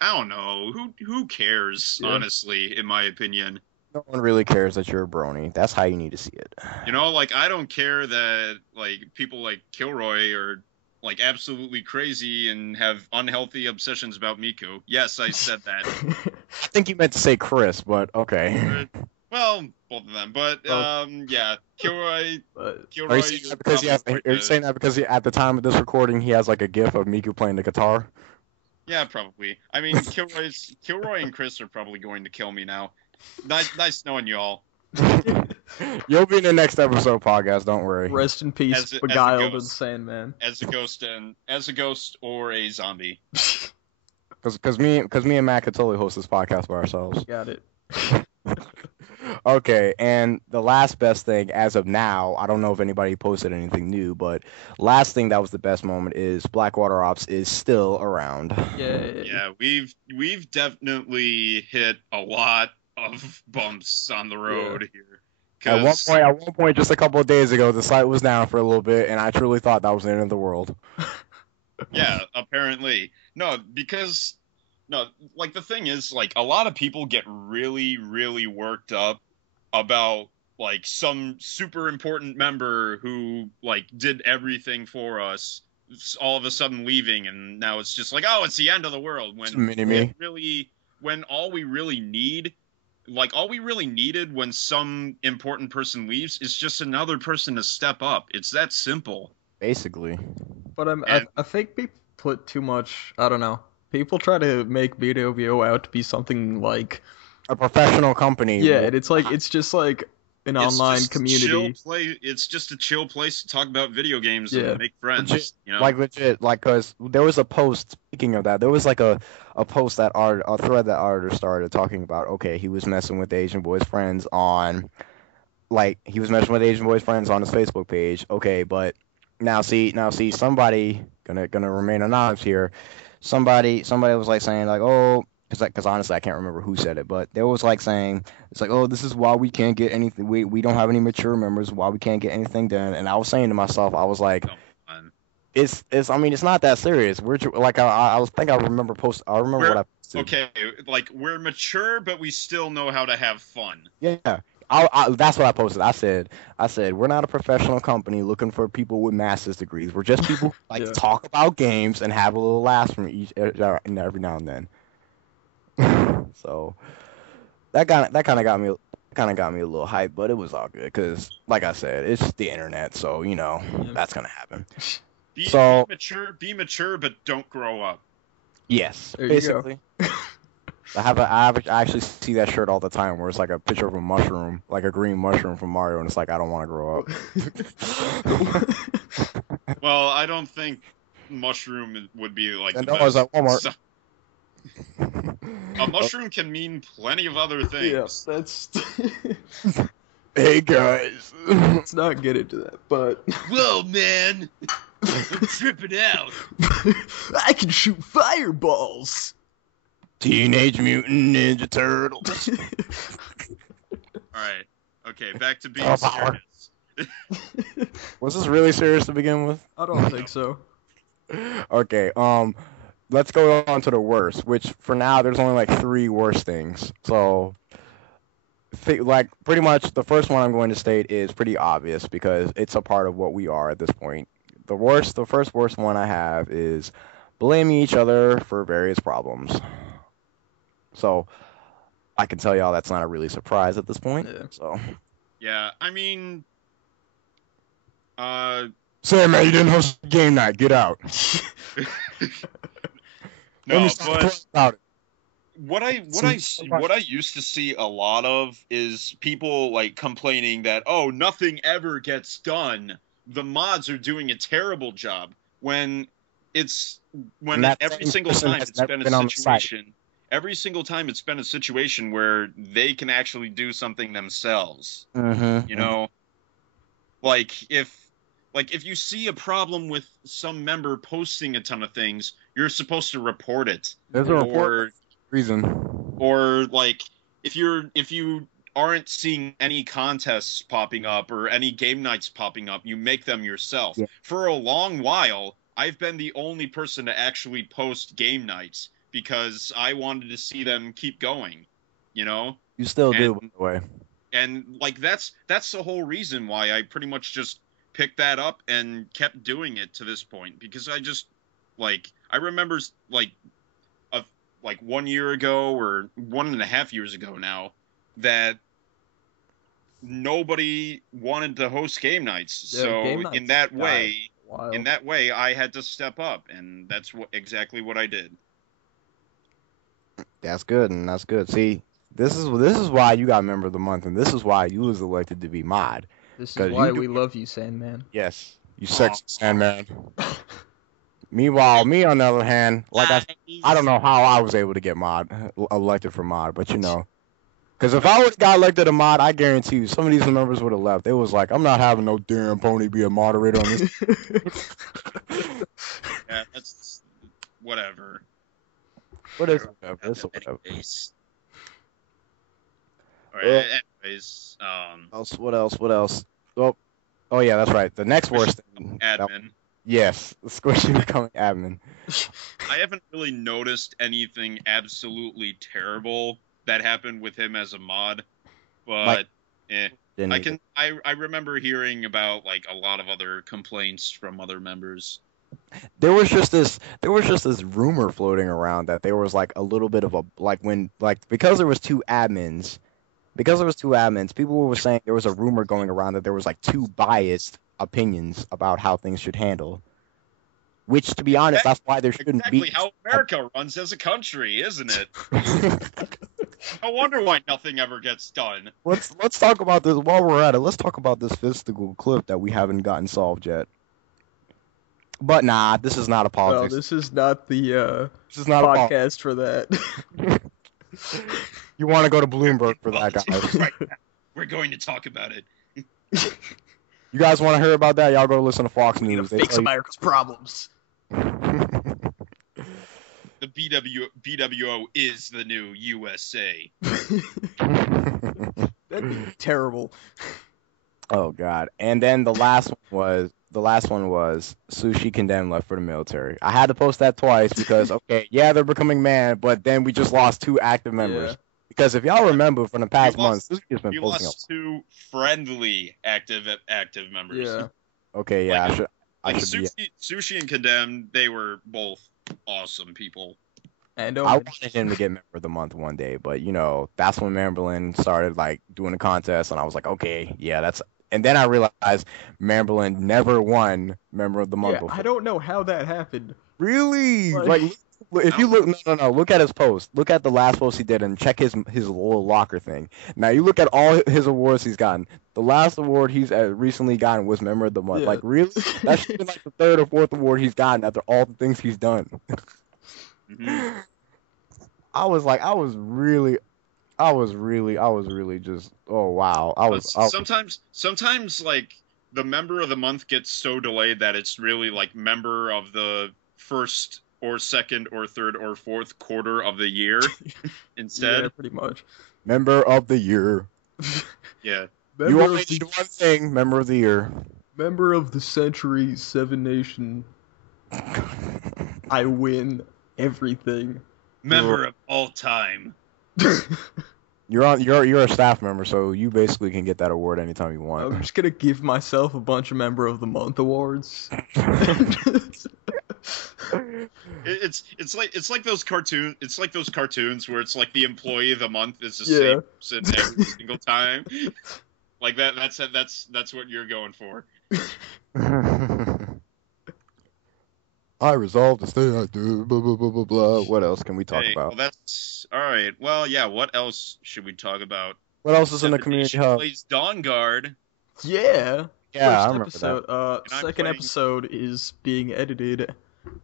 I don't know, who cares? Yeah. Honestly, in my opinion, no one really cares that you're a brony. That's how you need to see it. I don't care that people like Kilroy are absolutely crazy and have unhealthy obsessions about Miku. Yes, I said that. I think you meant to say Chris, but okay. Well, both of them, but yeah, Kilroy. Are you saying that because at the time of this recording he has like a gif of Miku playing the guitar? Yeah, probably. I mean, Kilroy and Chris are probably going to kill me now. Nice knowing you all. You'll be in the next episode podcast. Don't worry. Rest in peace, Beguiled and Sandman. As a ghost or a zombie. Because me and Matt could totally host this podcast by ourselves. Got it. Okay, and the last best thing as of now, I don't know if anybody posted anything new, but last thing that was the best moment is Blackwater Ops is still around. Yeah, we've definitely hit a lot of bumps on the road here. At one point, just a couple of days ago, the site was down for a little bit, and I truly thought that was the end of the world. Yeah, apparently. No, because the thing is, a lot of people get really, really worked up about some super important member who did everything for us, all of a sudden leaving, and now it's just it's the end of the world. When all we really needed when some important person leaves is just another person to step up. It's that simple. Basically. But I think people put too much. I don't know. People try to make BWO out to be something like a professional company. Yeah, and it's just like an online community. It's just a chill place to talk about video games and make friends. Legit, because there was a post. Speaking of that, there was a post a thread that Arthur started talking about. Okay, he was messing with Asian boys' friends on, his Facebook page. Okay, but now see, somebody gonna remain anonymous here. Somebody was saying oh. Because honestly, I can't remember who said it, but they was saying, it's oh, this is why we can't get anything. We don't have any mature members. Why we can't get anything done? And I was saying to myself, I was like, it's not that serious. We're I remember what I posted. Okay, we're mature, but we still know how to have fun. Yeah. That's what I posted. I said we're not a professional company looking for people with master's degrees. We're just people who talk about games and have a little laugh from every now and then. So that kind of got me a little hyped, but it was all good because, like I said, it's the internet, so that's gonna happen. Be mature, but don't grow up. Yes, basically. I actually see that shirt all the time, where it's a picture of a mushroom, a green mushroom from Mario, and it's I don't want to grow up. Well, I don't think mushroom would be and the best. At Walmart. A mushroom can mean plenty of other things. Yes, that's. Hey guys, let's not get into that. But whoa, man, I'm tripping out. I can shoot fireballs. Teenage Mutant Ninja Turtles. All right, okay, back to being serious. Was this really serious to begin with? I don't think so. Okay, let's go on to the worst, which for now there's only 3 worst things. So, pretty much the first one I'm going to state is pretty obvious because it's a part of what we are at this point. The first worst one I have is blaming each other for various problems. So, I can tell y'all that's not a really surprise at this point. Yeah. So. Yeah, I mean, Sam, you didn't host game night. Get out. No, but what I used to see a lot of is people complaining that nothing ever gets done. The mods are doing a terrible job when every single time it's been a situation every single time it's been a situation where they can actually do something themselves. You know, like if you see a problem with some member posting a ton of things, you're supposed to report it. There's a report reason. Or like if you aren't seeing any contests popping up or any game nights popping up, you make them yourself. Yeah. For a long while, I've been the only person to actually post game nights because I wanted to see them keep going, you know? You still do, by the way. And like that's the whole reason why I pretty much just picked that up and kept doing it to this point, because I just I remember like 1 year ago or 1.5 years ago now that nobody wanted to host game nights. Yeah, so game nights in that way, wild. I had to step up, and that's exactly what I did. That's good, and that's good. See, this is why you got member of the month, and this is why you was elected to be mod. This is why we love you, Sandman. Yes, you sexy Sandman. Meanwhile, me on the other hand, I don't know how I was able to get elected for mod, but you know. Because if I would have got elected a mod, I guarantee you, some of these members would have left. They was like, I'm not having no damn pony be a moderator on this. Yeah, that's whatever. Whatever. Alright, anyways, What else? Oh yeah, that's right. The next worst thing. Admin. Yes, Squishy becoming admin. I haven't really noticed anything absolutely terrible that happened with him as a mod, but I remember hearing about a lot of other complaints from other members. There was just this rumor floating around that there was a little bit of a because there was two admins, people were saying there was a rumor going around that there was two biased opinions about how things should handle. Which, to be honest, that's why there shouldn't be. Exactly how America runs as a country, isn't it? No wonder why nothing ever gets done. Let's talk about this while we're at it. Let's talk about this physical clip that we haven't gotten solved yet. But nah, this is not a politics. No, this is not the podcast for that. You want to go to Bloomberg for that, guys? Right now. We're going to talk about it. You guys want to hear about that? Y'all go listen to Fox News. They fix America's problems. The BWO is the new USA. That'd be terrible. Oh God! And then the last one was Sushi condemned left for the military. I had to post that twice because they're becoming mad, but then we just lost 2 active members. Yeah. Because if y'all remember from the past months, Sushi's been posting lost 2 friendly active members. Yeah. Okay, yeah. Sushi and Condemned, they were both awesome people. And I wanted him to get member of the month one day, but that's when Mamberlin started doing a contest, and I was like, okay, yeah, that's. And then I realized Mamberlin never won member of the month before. I don't know how that happened. Really? If you look, no, look at his post. Look at the last post he did and check his little locker thing. Now you look at all his awards he's gotten. The last award he's recently gotten was member of the month. Yeah. Really? That should be the 3rd or 4th award he's gotten after all the things he's done. Mm-hmm. I was really just, oh wow. Sometimes the member of the month gets so delayed that it's really member of the first or second or third or fourth quarter of the year instead. Yeah, pretty much. Member of the year. Yeah. You only need one thing, member of the year. Member of the century, 7 Nation. I win everything. Member of all time. You're a staff member, so you basically can get that award anytime you want. I'm just gonna give myself a bunch of member of the month awards. It's like those cartoons. It's like those cartoons where it's the employee of the month is the same person every single time. That. That's what you're going for. I resolve to stay. I do. Blah blah blah blah blah. What else can we talk about? Well, that's all right. Well, yeah. What else should we talk about? What else is in the community hub? Plays Dawn Guard. Yeah. Yeah, I remember that. Second episode is being edited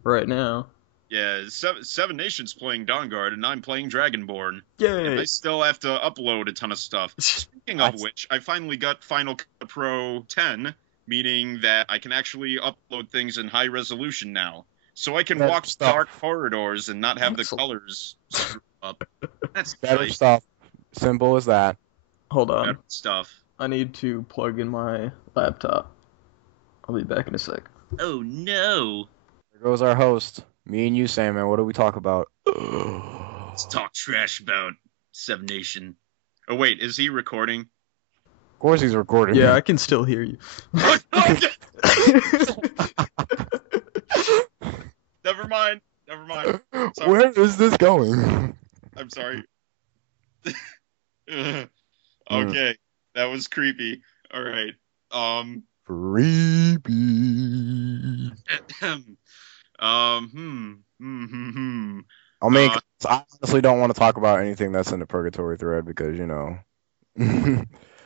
right now. Yeah, Seven Nations playing Dawnguard, and I'm playing Dragonborn. Yay! And I still have to upload a ton of stuff. Speaking of which, I finally got Final Cut Pro 10, meaning that I can actually upload things in high resolution now. So I can walk dark corridors and not have the colors screwed up. That's better nice. stuff. Simple as that. Hold on. Better stuff. I need to plug in my laptop. I'll be back in a sec. Oh no! There goes our host. Me and you, Sandman. What do we talk about? Let's talk trash about Seven Nation. Oh wait, is he recording? Of course he's recording. Yeah, I can still hear you. Never mind. Sorry. Where is this going? I'm sorry. Okay, that was creepy. All right. Creepy. I mean, I honestly don't want to talk about anything that's in the purgatory thread because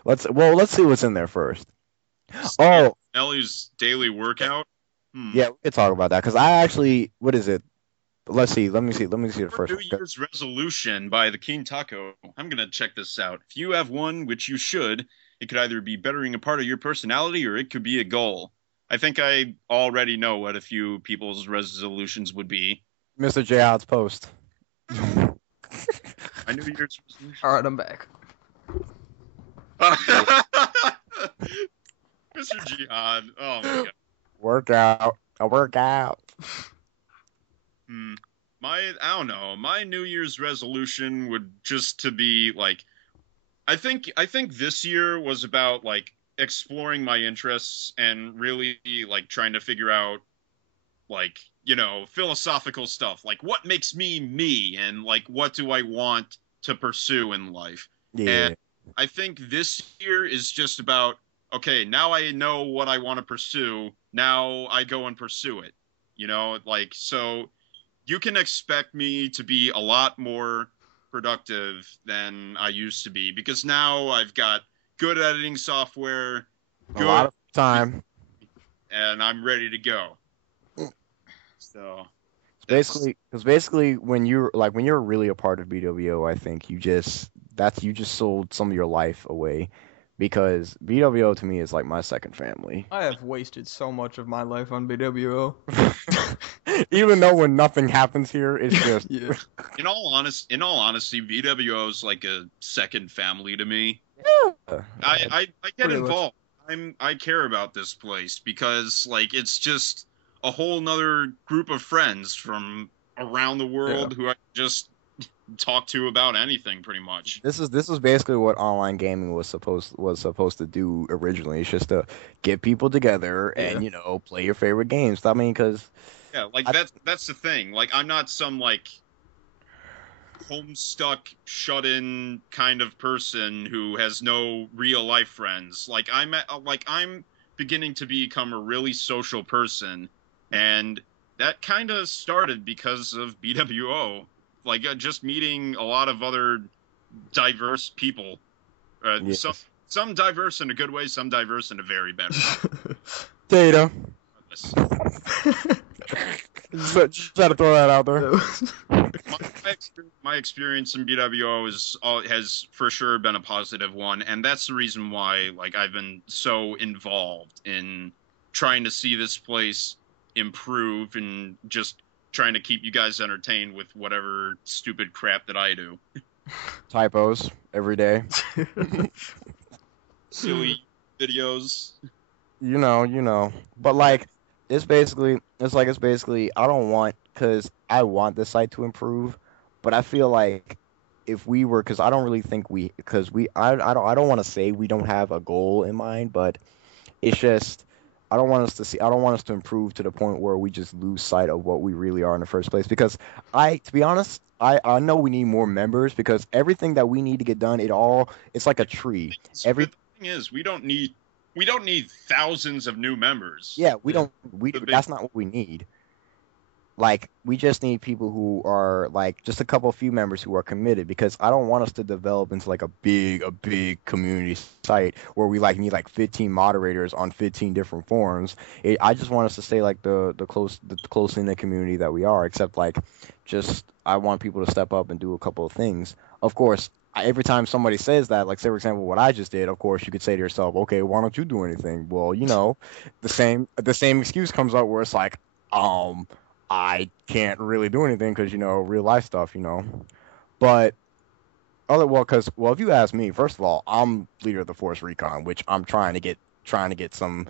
let's see what's in there first. Oh, Ellie's daily workout. Yeah, we could talk about that because I actually, what is it? Let's see. Let me see the first New one. Year's resolution by the King Taco. I'm gonna check this out. If you have one, which you should, it could either be bettering a part of your personality or it could be a goal. I think I already know what a few people's resolutions would be. Mr. Jihad's post. My New Year's resolution. All right, I'm back. Mr. Jihad. Oh my god. A workout. I don't know. My New Year's resolution would just to be like, I think this year was about like exploring my interests and really like trying to figure out like, philosophical stuff. Like what makes me me and like what do I want to pursue in life? Yeah. And I think this year is just about, okay, now I know what I want to pursue. Now I go and pursue it. So you can expect me to be a lot more productive than I used to be because now I've got good editing software, a lot of time, and I'm ready to go. So basically when you're really a part of BWO, I think you just sold some of your life away. Because BWO to me is like my second family. I have wasted so much of my life on BWO. Even though when nothing happens here, it's just yeah. In all honesty, BWO is like a second family to me. Yeah. I get involved. I care about this place because like it's just a whole nother group of friends from around the world who I just talk to about anything pretty much. This is basically what online gaming was supposed to do originally. It's just to get people together and play your favorite games. I mean, because that's the thing. Like I'm not some like homestuck, shut-in kind of person who has no real life friends. Like I'm beginning to become a really social person, and that kind of started because of BWO. Like just meeting a lot of other diverse people. Yes. Some diverse in a good way, some diverse in a very bad way. Data. Just had to throw that out there. My experience in BWO has for sure been a positive one, and that's the reason why like I've been so involved in trying to see this place improve and just trying to keep you guys entertained with whatever stupid crap that I do. Typos every day. Silly videos. You know. But like it's basically I don't want, because I want the site to improve, but I feel like if we were, because I don't really think I don't want to say we don't have a goal in mind, but it's just I don't want us to improve to the point where we just lose sight of what we really are in the first place. Because to be honest, I know we need more members, because everything that we need to get done, it's like a tree. The thing is, we don't need thousands of new members. Yeah, that's not what we need. like we just need people who are like just a few members who are committed, because I don't want us to develop into like a big community site where we like need like 15 moderators on 15 different forums. I just want us to stay like the close in the community that we are, except like just I want people to step up and do a couple of things. Of course, every time somebody says that, like say for example what I just did, of course you could say to yourself, okay, why don't you do anything? Well, the same excuse comes up where it's like, I can't really do anything because, real life stuff. But if you ask me, first of all, I'm leader of the Force Recon, which I'm trying to get some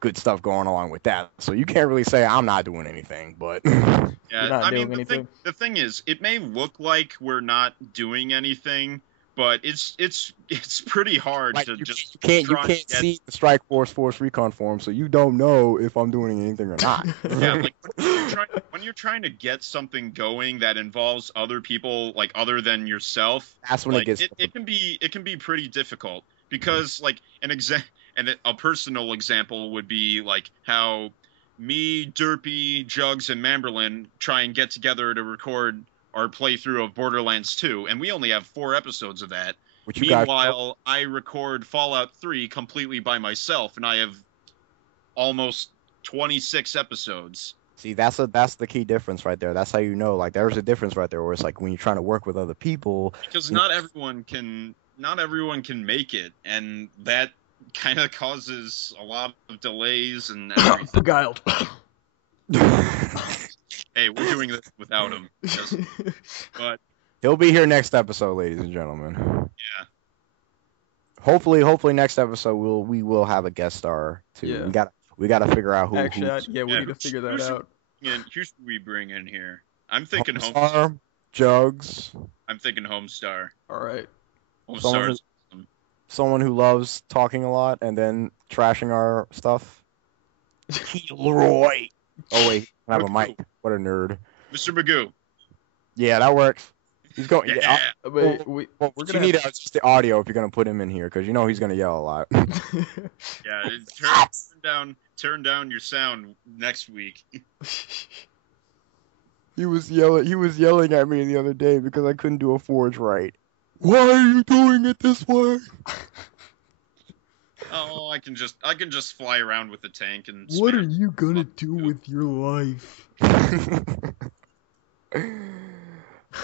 good stuff going along with that. So you can't really say I'm not doing anything, but Yeah, I mean, the thing is, it may look like we're not doing anything, but it's pretty hard like to you just can't see the Strike Force Recon form, so you don't know if I'm doing anything or not. Yeah, like when you're trying to get something going that involves other people, like other than yourself, that's when like, it can be pretty difficult, because like a personal example would be like how me, Derpy, Jugs, and Mamberlin try and get together to record our playthrough of Borderlands 2, and we only have 4 episodes of that. Meanwhile, I record Fallout 3 completely by myself, and I have almost 26 episodes. See, that's the key difference right there. That's how you know, like, there's a difference right there where it's like when you're trying to work with other people. Because not everyone can make it, and that kind of causes a lot of delays and everything. Beguiled. Hey, we're doing this without him. Yes. But he'll be here next episode, ladies and gentlemen. Yeah. Hopefully next episode we will have a guest star too. Yeah. We gotta figure out who. Actually, we need to figure that out. Who should we bring in here? I'm thinking Homestar, Jugs. I'm thinking Homestar. All right. Someone who loves talking a lot and then trashing our stuff. Leroy. Oh wait, I have a mic. What a nerd. Mr. Magoo. Yeah, that works. He's going. Yeah. We're gonna need just the audio if you're gonna put him in here, because he's gonna yell a lot. Yeah, turn down your sound next week. He was yelling at me the other day because I couldn't do a forge right. Why are you doing it this way? Oh, I can just fly around with the tank and. What are you gonna do with your life?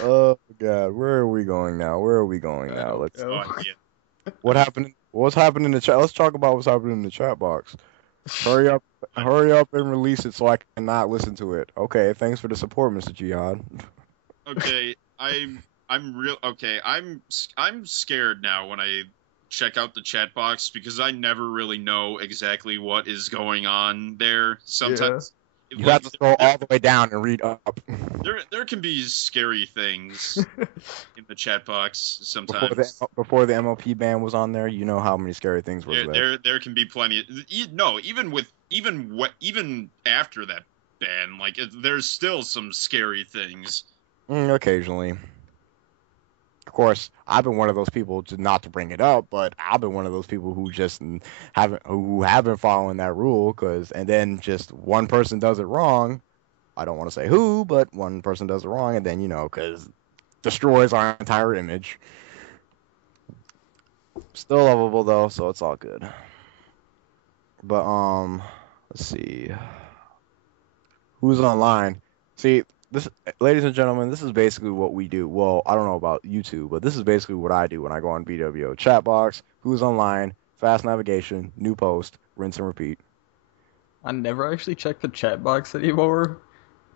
Oh God, where are we going now? Let's. What happened? What's happening in the chat? Let's talk about what's happening in the chat box. Hurry up and release it so I cannot listen to it. Okay, thanks for the support, Mr. Jihad. Okay, I'm scared now when I check out the chat box, because I never really know exactly what is going on there. Sometimes you have to scroll all the way down and read up. There can be scary things in the chat box sometimes. Before the MLP ban was on there, you know how many scary things were there. There can be plenty. Even after that ban, like there's still some scary things. Occasionally. Of course, I've been one of those people not to bring it up, but I've been one of those people who just haven't been following that rule, and then just one person does it wrong. I don't want to say who, but one person does it wrong, and then because destroys our entire image. Still lovable though, so it's all good. But let's see. Who's online? See, this, ladies and gentlemen, this is basically what we do. Well, I don't know about YouTube, but this is basically what I do when I go on BWO. Chat box, who's online, fast navigation, new post, rinse and repeat. I never actually check the chat box anymore.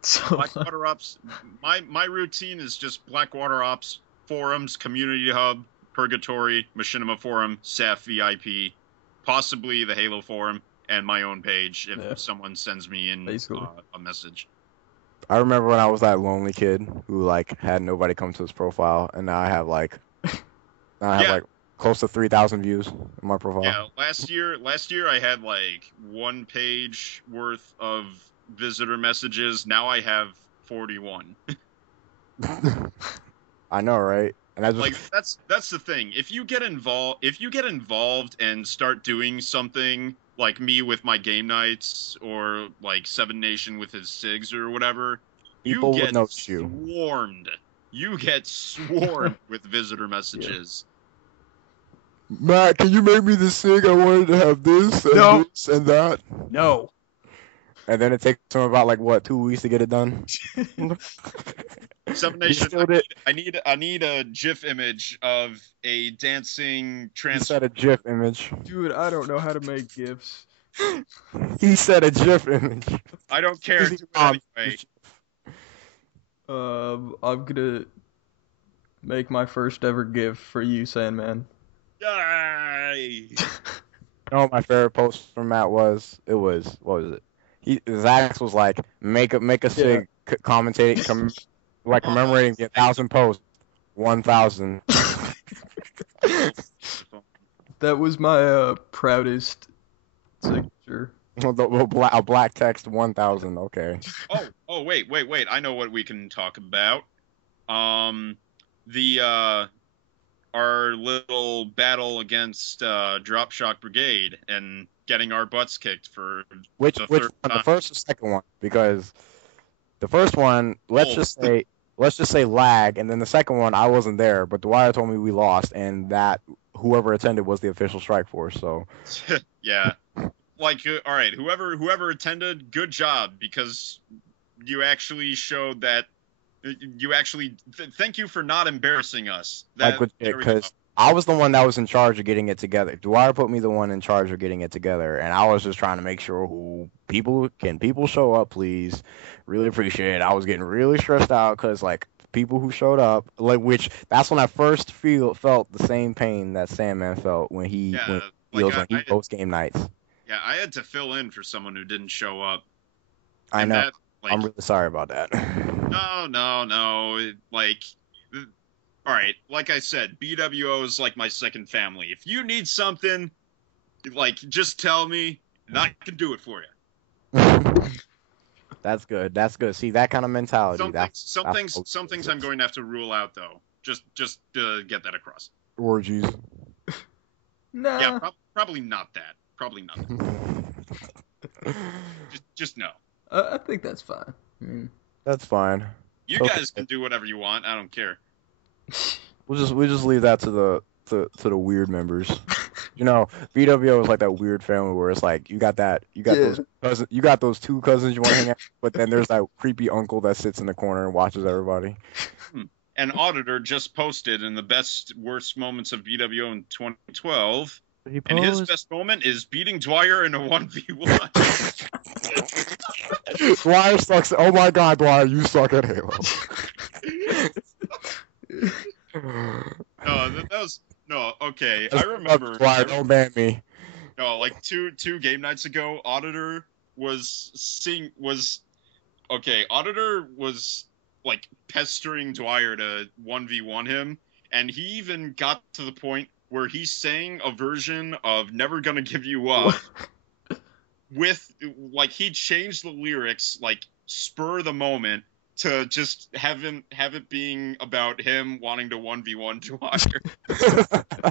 So Blackwater Ops, my routine is just Blackwater Ops forums, Community Hub, Purgatory, Machinima Forum, SAF VIP, possibly the Halo Forum, and my own page if someone sends me in a message. I remember when I was that lonely kid who had nobody come to his profile, and now I have close to 3,000 views in my profile. Yeah, last year I had 1 page worth of visitor messages. Now I have 41. I know, right? And I just that's the thing. If you get involved and start doing something, like me with my game nights, or Seven Nation with his SIGs or whatever, People you would get notice you. swarmed. You get swarmed with visitor messages. Yeah. Matt, can you make me this thing? I wanted to have this and this and that. No. And then it takes them about like what, 2 weeks to get it done. Seven Nation. I need a GIF image of a dancing trans. He said a GIF image. Dude, I don't know how to make GIFs. He said a GIF image. I don't care. Do it anyway. I'm gonna make my first ever GIF for you, Sandman. Yay! You know what my favorite post from Matt was? What was it? Zach was like, make a sig commentating, commemorating the 1,000 posts. 1,000. That was my proudest signature. A black text 1,000. Okay. Oh, wait. I know what we can talk about. Our little battle against Drop Shock Brigade and getting our butts kicked for which the first or second one, because the first one, let's just say lag, and then the second one I wasn't there, but Dwyer told me we lost, and that whoever attended was the official strike force. So yeah, like all right, whoever attended, good job, because you actually showed that. You actually thank you for not embarrassing us. Because I was the one that was in charge of getting it together. Dwyer put me the one in charge of getting it together, and I was just trying to make sure people show up, please. Really appreciate it. I was getting really stressed out because like people who showed up, that's when I first felt the same pain that Sandman felt when he post game nights. Yeah, I had to fill in for someone who didn't show up. I know. I'm really sorry about that. No. All right, like I said, BWO is like my second family. If you need something, just tell me, and I can do it for you. That's good. See, that kind of mentality. Some things I'm going to have to rule out, though. Just to get that across. Orgies. Nah. Yeah, probably not that. just no. I think that's fine. I mean, that's fine. You guys can do whatever you want. I don't care. We just leave that to the weird members. BWO is like that weird family where it's like you got those two cousins you want to hang out, but then there's that creepy uncle that sits in the corner and watches everybody. An auditor just posted in the best worst moments of BWO in 2012. And his best moment is beating Dwyer in a 1v1. Dwyer sucks. Oh my god, Dwyer, you suck at Halo. Okay. I remember. Dwyer, don't ban me. No, like two game nights ago, Auditor was like pestering Dwyer to 1v1 him, and he even got to the point where he's saying a version of Never Gonna Give You Up with, he changed the lyrics, spur the moment to just have it being about him wanting to 1v1 Dwyer.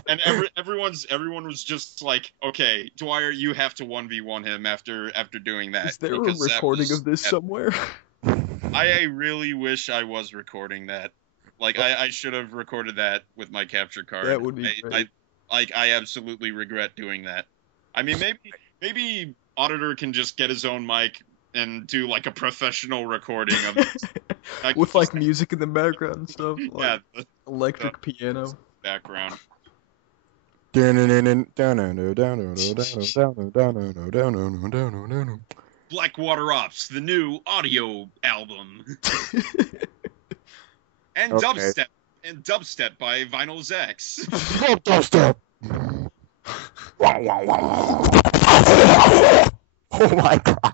And everyone was just like, okay, Dwyer, you have to 1v1 him after doing that. Is there a recording of this somewhere? I really wish I was recording that. I should have recorded that with my capture card. That would be great. I absolutely regret doing that. I mean, maybe Auditor can just get his own mic and do a professional recording of it. With music in the background and stuff. Yeah. Electric piano. Background. Blackwater Ops, the new audio album. And dubstep. And dubstep by Vinyl's X. Dubstep. Oh my god.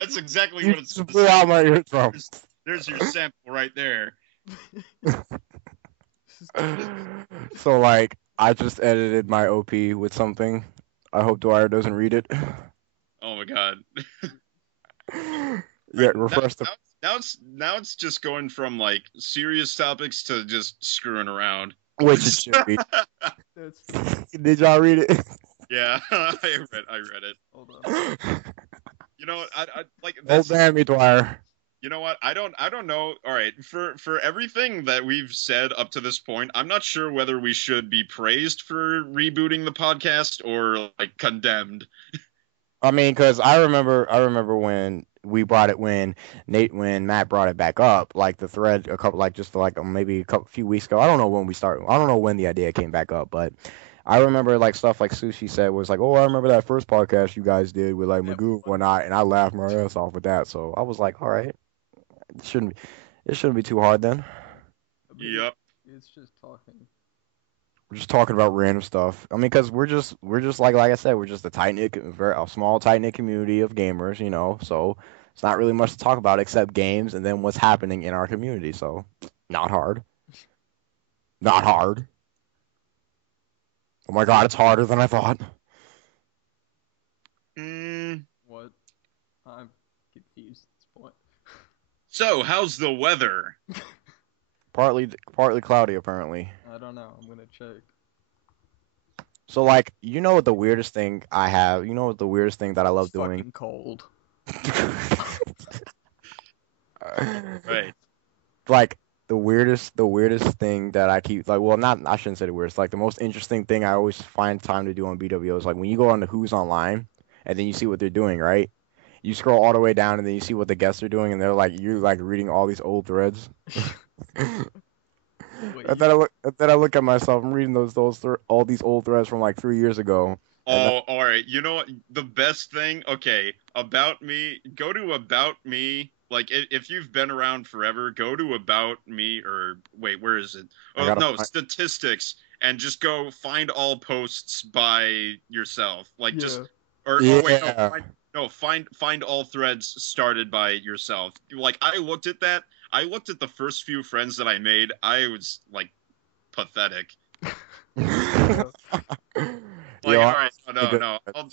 That's exactly what it's. Blew out my eardrums. There's your sample right there. So I just edited my OP with something. I hope Dwyer doesn't read it. Oh my god. Yeah, refresh the. Now it's just going from serious topics to just screwing around. Which it should be. Did y'all read it? Yeah, I read it. Hold on. know what? I like. Oh damn me, Dwyer. You know what? I don't know. All right, for everything that we've said up to this point, I'm not sure whether we should be praised for rebooting the podcast or like condemned. I mean, because I remember when when Matt brought it back up, like the thread a couple, like just like maybe few weeks ago. I don't know when we started. I don't know when the idea came back up, but I remember like stuff like Sushi said was like, oh, I remember that first podcast you guys did with like Magoo and whatnot, and I laughed my ass off with that. So I was like, all right, it shouldn't be too hard then. Yep. It's just talking. We're just talking about random stuff. I mean, because we're just like I said, we're just a small tight knit community of gamers, you know. So it's not really much to talk about except games and then what's happening in our community. So not hard. Not hard. Oh my God, it's harder than I thought. What? I'm confused at this point. So, how's the weather? Partly cloudy, apparently. I don't know. I'm gonna check. So, like, you know what the weirdest thing I have? You know what the weirdest thing that I love doing? Fucking cold. Right. Like the weirdest thing that I keep like, well, not I shouldn't say the weirdest. Like the most interesting thing I always find time to do on BWO is like when you go on the Who's online and then you see what they're doing, right? You scroll all the way down and then you see what the guests are doing, and they're like you're like reading all these old threads. And then I look at myself. I'm reading all these old threads from like 3 years ago. Oh, all right. You know what? The best thing. Okay, About Me. Go to About Me. Like if you've been around forever, go to About Me or wait, where is it? Oh no, statistics, and just go find all posts by yourself. Like just or wait, find all threads started by yourself. Like I looked at that. I looked at the first few friends that I made. I was like pathetic. Like, all right, no. All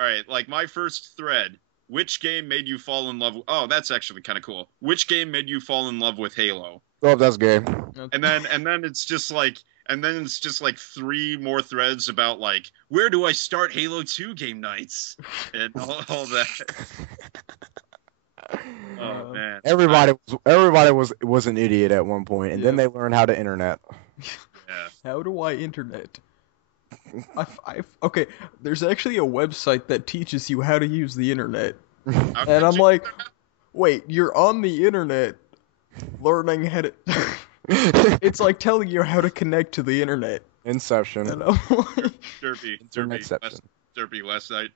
right, like my first thread. Which game made you fall in love? Oh, that's actually kind of cool. Which game made you fall in love with Halo? Oh, that's good. And then it's just like 3 more threads about like where do I start Halo 2 game nights and all that. Oh man. Everybody was an idiot at one point, and then they learned how to internet. Yeah. How do I internet? Okay, there's actually a website that teaches you how to use the internet. And I'm like, wait, you're on the internet learning how to... It's like telling you how to connect to the internet. Inception. And I'm like... Derpy last night.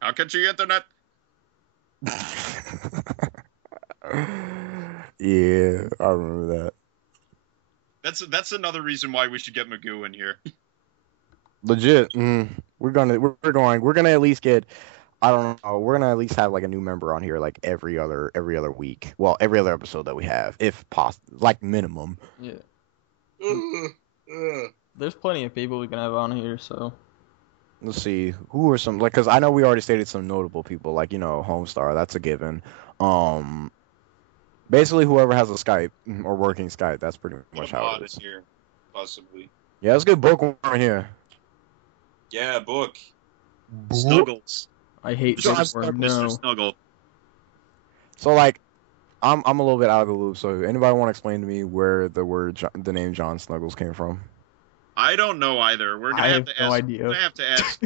How can you internet? Yeah, I remember that. That's another reason why we should get Magoo in here. Legit. We're gonna at least get, I don't know, we're gonna at least have like a new member on here like every other week. Well, every other episode that we have, if possible, like minimum. Yeah. There's plenty of people we can have on here, so. Let's see, who are some, like, because I know we already stated some notable people, like, you know, Homestar, that's a given. Basically whoever has a Skype or working Skype, that's pretty much how it is. Here, possibly. Yeah, let's get Bookworm here. Yeah, Book. Snuggles. I hate Bookworm. No. Mr. Snuggle. So like, I'm a little bit out of the loop. So anybody want to explain to me where the name John Snuggles came from? I don't know either. We're gonna have to ask. No idea. We're gonna have to ask.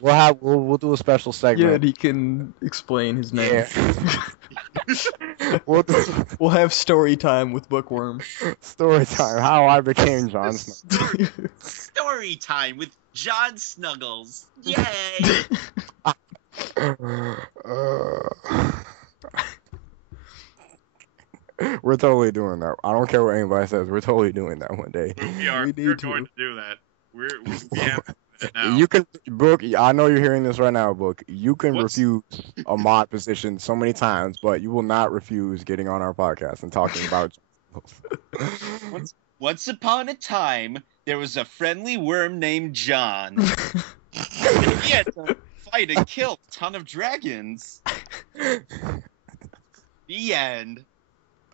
Well, we'll do a special segment. Yeah, and he can explain his name. Yeah. We'll have story time with Bookworm. Story time. How I became John Snuggles. Story time with John Snuggles. Yay! We're totally doing that. I don't care what anybody says. We're totally doing that one day. We are. We're going to do that. We have it now. You can, Book. I know you're hearing this right now, Book. You can refuse a mod position so many times, but you will not refuse getting on our podcast and talking about. Once upon a time, there was a friendly worm named John. And he had to fight and kill a ton of dragons. The end.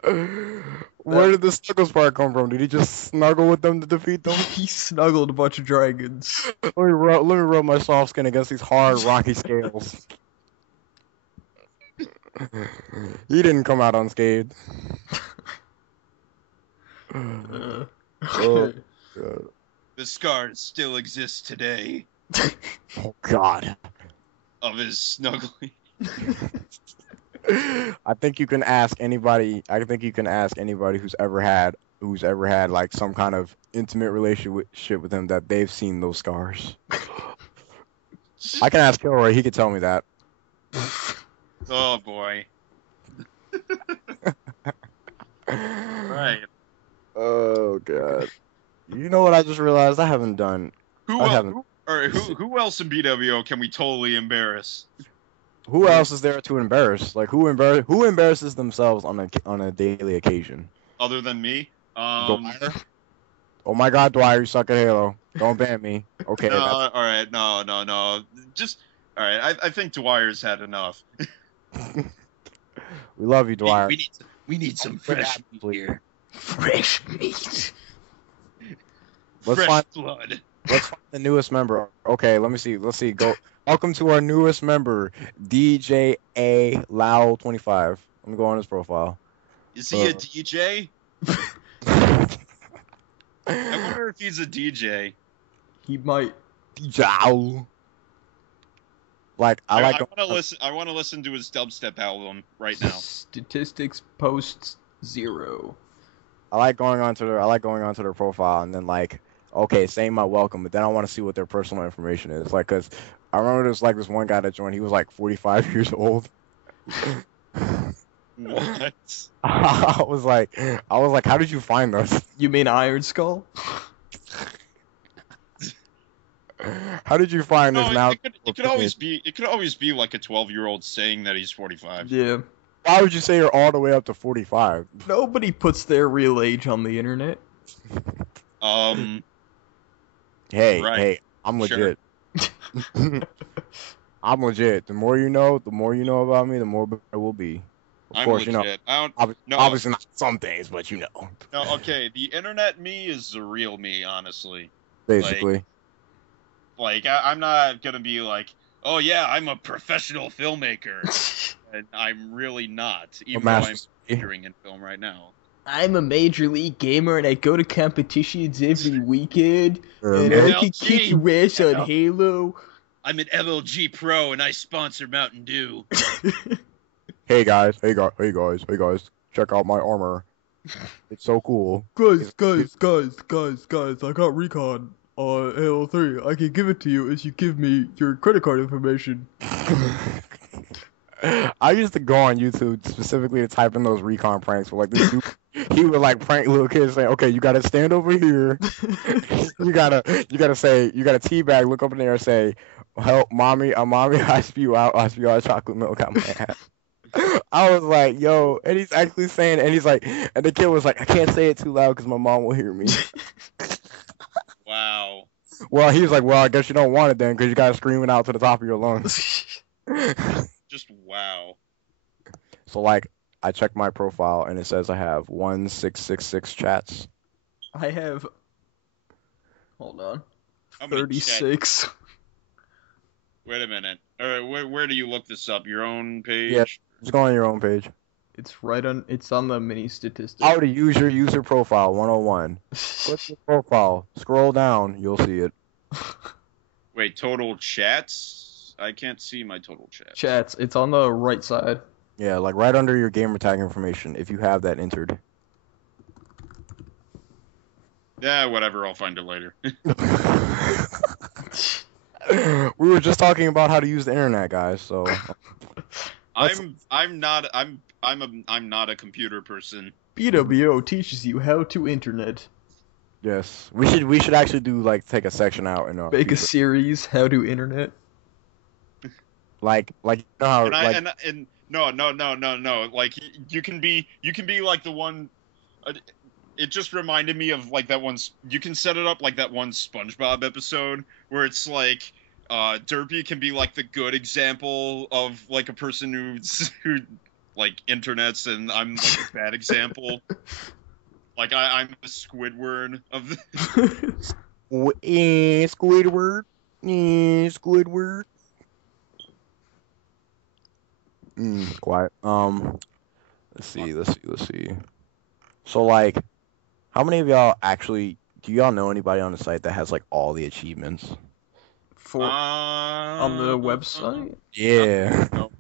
Where did the Snuggles part come from? Did he just snuggle with them to defeat them? He snuggled a bunch of dragons. Let me rub my soft skin against these hard, rocky scales. He didn't come out unscathed. Okay. Oh, God. The scars still exist today Oh, God. of his snuggling. I think you can ask anybody. I think you can ask anybody who's ever had like some kind of intimate relationship with him that they've seen those scars. I can ask Kilroy. He could tell me that. Oh boy. Right. Oh, God. You know what I just realized? I haven't done. Who I else? haven't. Who else in BWO can we totally embarrass? Who else is there to embarrass? Like who embarrasses themselves on a daily occasion? Other than me? Dwyer? Oh my God, Dwyer, you suck at Halo. Don't ban me. Okay. No, all right, no. Just all right. I think Dwyer's had enough. We love you, Dwyer. We need some fresh meat here. Fresh meat. Let's Fresh find blood. the newest member. Okay, let me see. Let's see. Go. Welcome to our newest member, DJ A Lau 25. Let me go on his profile. Is he a DJ? I wonder if he's a DJ. He might. DJ. Like I like. I want to listen to his dubstep album right now. Statistics posts 0. I like going onto their profile and then like, okay, saying my welcome, but then I want to see what their personal information is. Like, cause I remember there's like this one guy that joined. He was like 45 years old. What? I was like, how did you find us? You mean Iron Skull? How did you find us now? It could always be like a 12-year-old saying that he's 45. Yeah. Why would you say you're all the way up to 45? Nobody puts their real age on the internet. Hey, Right. hey, I'm legit. I'm legit. The more you know about me, the more better it will be. Of I'm course, legit. obviously not some things, but you know. No, okay. The internet me is the real me, honestly. Basically. Like I'm not gonna be like, oh yeah, I'm a professional filmmaker, and I'm really not, even though I'm featuring in film right now. I'm a major league gamer and I go to competitions every weekend and I can kick your ass on Halo. I'm an MLG pro and I sponsor Mountain Dew. Hey guys, check out my armor. It's so cool. Guys, I got recon on Halo 3. I can give it to you if you give me your credit card information. I used to go on YouTube specifically to type in those recon pranks. Where, like this dude, he would like prank little kids saying, "Okay, you gotta stand over here. you gotta teabag, look up in the air, say, help, mommy, I spew out chocolate milk out my ass." I was like, "Yo," and he's actually saying, and he's like, and the kid was like, "I can't say it too loud because my mom will hear me." Wow. Well, he was like, "Well, I guess you don't want it then because you gotta scream it out to the top of your lungs." Just wow. So like, I checked my profile and it says I have 1666 chats. I have. Hold on. How many 36. Wait a minute. All right, where do you look this up? Your own page? Yeah, just go on your own page. It's on the mini statistics. How to use your user profile 101. Click your profile, scroll down, you'll see it. Wait, total chats? I can't see my total chats. Chats, it's on the right side. Yeah, like right under your gamer tag information, if you have that entered. Yeah, whatever. I'll find it later. We were just talking about how to use the internet, guys. So I'm not a computer person. BWO teaches you how to internet. yes, we should actually do like take a section out and Make a series, how to internet. like you know how No. Like you can be like the one. It just reminded me of like that one. You can set it up like that one SpongeBob episode where it's like Derpy can be like the good example of like a person who like internets, and I'm like a bad example. Like I'm the Squidward of the. Squidward. Squidward. Quiet. Let's see. So like, how many of y'all actually do y'all know anybody on the site that has like all the achievements? On the website? Yeah. No.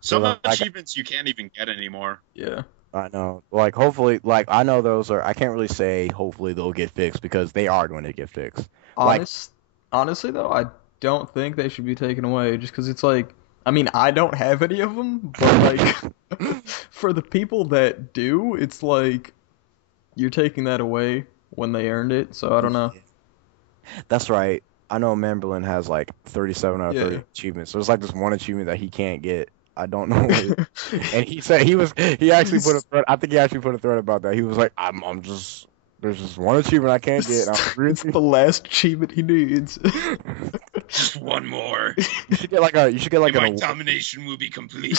Some achievements you can't even get anymore. Yeah. I know. Like, hopefully, like, I know those are. I can't really say hopefully they'll get fixed because they are going to get fixed. Honestly, though, I don't think they should be taken away just because it's like, I mean, I don't have any of them, but like, for the people that do, it's like, you're taking that away when they earned it, so I don't know. That's right. I know Mamberlin has like 37 out of 30 achievements. So there's like this one achievement that he can't get. I don't know what and he said he actually put a thread. I think he actually put a thread about that. He was like, there's just one achievement I can't get. It's the last achievement he needs. Just one more. You should get like an award. Domination will be complete. You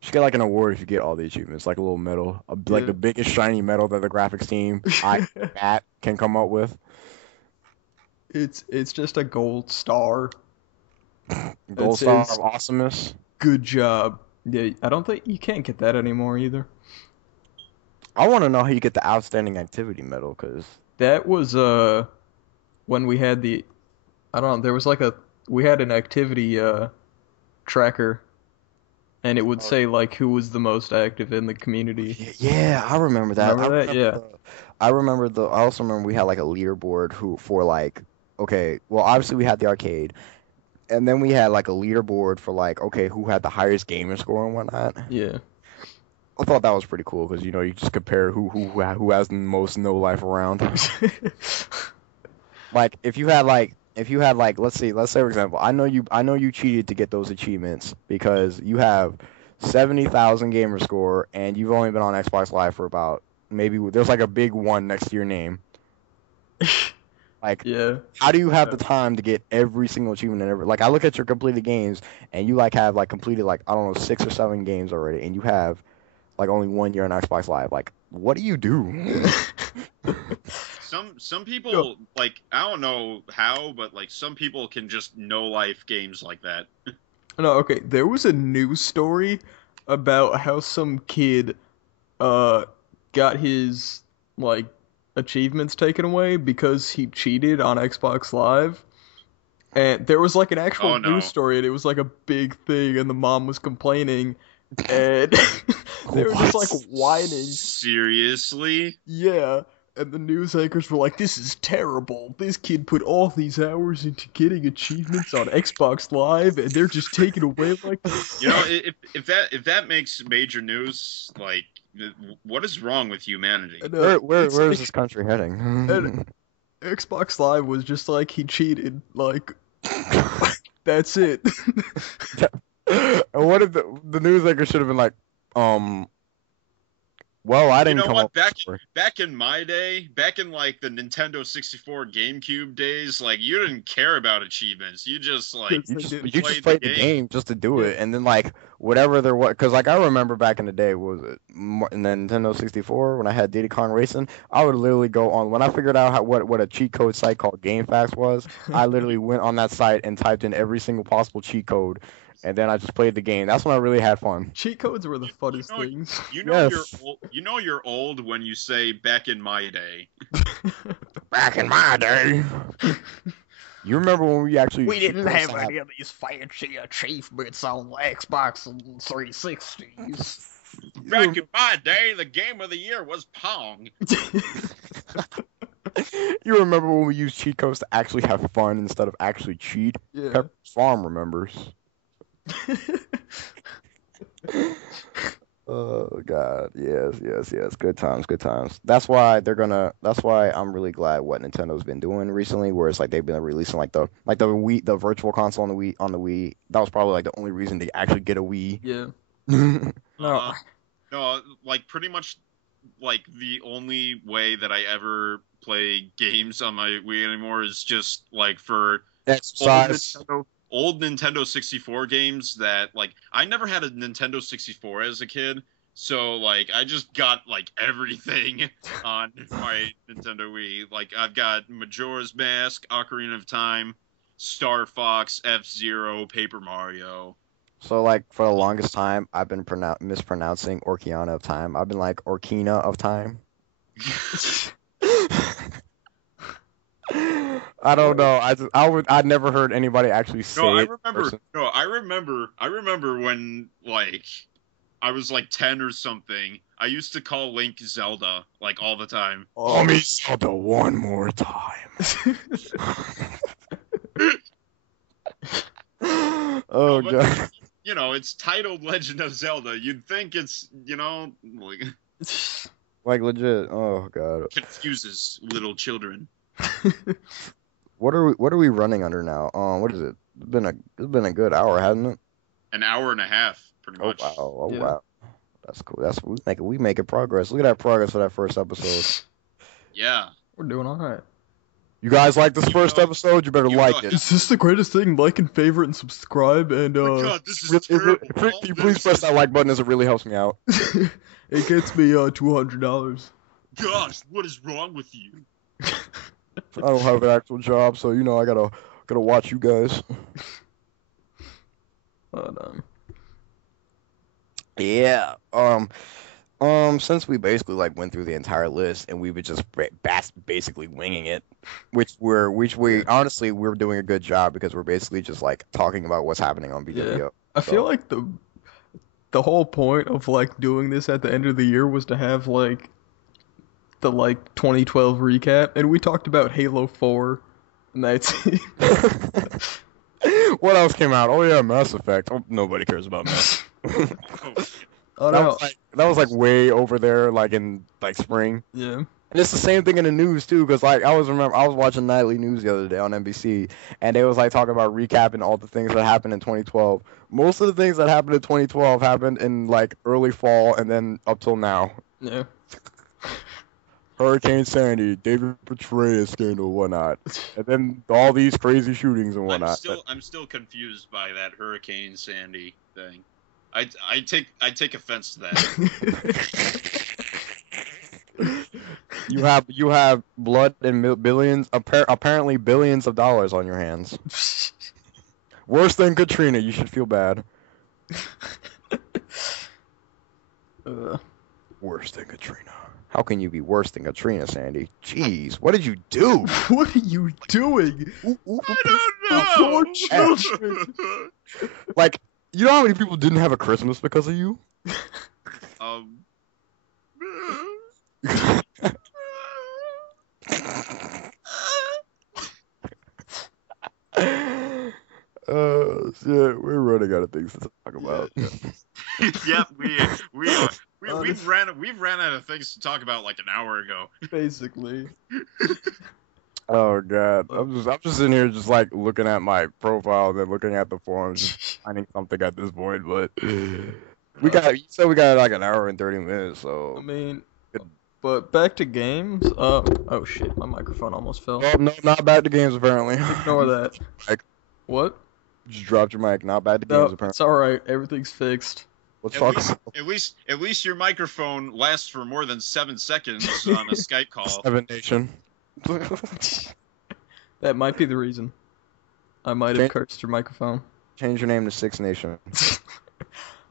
should get like an award if you get all the achievements, like a little medal, like the biggest shiny medal that the graphics team can come up with. It's just a gold star. Gold star of awesomeness. Good job. Yeah, I don't think you can't get that anymore either. I want to know how you get the outstanding activity medal, because that was when we had the, I don't know, there was like we had an activity tracker, and it would say like who was the most active in the community. Yeah, I remember that. I also remember we had like a leaderboard for like, okay, well obviously we had the arcade, and then we had like a leaderboard for like, okay, who had the highest gamer score and whatnot. Yeah. I thought that was pretty cool because you just compare who has the most no life around. Like if you had like let's say for example, I know you cheated to get those achievements because you have 70,000 gamer score and you've only been on Xbox Live for about there's like a big 1 next to your name. Like, how do you have the time to get every single achievement and like I look at your completed games and you like have like completed like I don't know 6 or 7 games already and you have like only 1 year on Xbox Live. Like, what do you do? Some people like I don't know how, but like some people can just no life games like that. No, okay. There was a news story about how some kid got his like achievements taken away because he cheated on Xbox Live. And there was like an actual news story and it was like a big thing and the mom was complaining and they were just like whining. Seriously? Yeah. And the news anchors were like, "This is terrible. This kid put all these hours into getting achievements on Xbox Live, and they're just taken away like this." You know, if that makes major news, like, what is wrong with humanity? Where is this country heading? And Xbox Live was just like he cheated. Like, that's it. What if the news anchor should have been like, well, I didn't come up back in my day, back in like the Nintendo 64 GameCube days, like you didn't care about achievements. You just like you just played the game just to do it, and then like whatever there was, because like I remember back in the day, was it in the Nintendo 64 when I had Diddy Kong Racing? I would literally go on when I figured out what a cheat code site called GameFAQs was. I literally went on that site and typed in every single possible cheat code. And then I just played the game. That's when I really had fun. Cheat codes were the funnest things. You're old when you say back in my day. Back in my day. You remember when we didn't have any of these fancy achievements on the Xbox 360s. Back in my day, the game of the year was Pong. You remember when we used cheat codes to actually have fun instead of actually cheat? Yeah. Pepper Farm remembers. Oh God, yes. Good times. That's why I'm really glad what Nintendo's been doing recently, where it's like they've been releasing like the Wii, the virtual console on the Wii. That was probably like the only reason to actually get a Wii. Yeah. No, like pretty much like the only way that I ever play games on my Wii anymore is just like for exercise. Old Nintendo 64 games that, like, I never had a Nintendo 64 as a kid, so, like, I just got, like, everything on my Nintendo Wii. Like, I've got Majora's Mask, Ocarina of Time, Star Fox, F-Zero, Paper Mario. So like for the longest time, I've been mispronouncing Orkiana of Time. I've been like Orkina of Time. I don't know. I'd never heard anybody actually say No, I it. remember. No, I remember when like I was like 10 or something. I used to call Link Zelda like all the time. Call me Zelda one more time. Oh No, god. You know, it's titled Legend of Zelda. You'd think it's, Like legit. Oh god. confuses little children. What are we running under now? What is it? It's been a good hour, hasn't it? An hour and a half, pretty much. Oh wow. Oh Yeah. wow. That's cool. We making progress. Look at that progress for that first episode. Yeah. We're doing all right. You guys like this first episode? You better like it. Is this the greatest thing? Like and favorite and subscribe and Oh my God, this is terrible. Can you please press that like button as it really helps me out. It gets me $200. Gosh, what is wrong with you? I don't have an actual job, so I gotta watch you guys. But Yeah. Since we basically like went through the entire list and we were just basically winging it, which we honestly we're doing a good job because we're basically just like talking about what's happening on BWO. yeah, I feel like the whole point of like doing this at the end of the year was to have like the like 2012 recap, and we talked about Halo 4, and that's it. What else came out? Oh yeah, Mass Effect. Oh, nobody cares about Mass. Oh, that, no. that was like way over there, like in like spring. Yeah. And it's the same thing in the news too, because like I was watching nightly news the other day on NBC, and they was like talking about recapping all the things that happened in 2012. Most of the things that happened in 2012 happened in like early fall, and then up till now. Yeah. Hurricane Sandy, David Petraeus scandal, whatnot, and then all these crazy shootings and whatnot. I'm still confused by that Hurricane Sandy thing. I take offense to that. You have blood and billions, apparently billions of dollars on your hands. Worse than Katrina. You should feel bad. Worse than Katrina. How can you be worse than Katrina, Sandy? Jeez, what did you do? What are you doing? I don't know. Like, you know how many people didn't have a Christmas because of you? Oh shit, we're running out of things to talk about. Yep, we've ran out of things to talk about like an hour ago. Basically. Oh god, I'm just in here just like looking at my profile and then looking at the forums, just finding something at this point. But we got like an hour and 30 minutes, so I mean, but back to games. Oh shit, my microphone almost fell. Oh, no, not back to games apparently. Ignore that. Like, what? just dropped your mic. Not back to No, games apparently. it's all right. Everything's fixed. Let's talk about At least your microphone lasts for more than 7 seconds on a Skype call. Seven Nation. That might be the reason. I might have cursed your microphone. Change your name to Six Nation.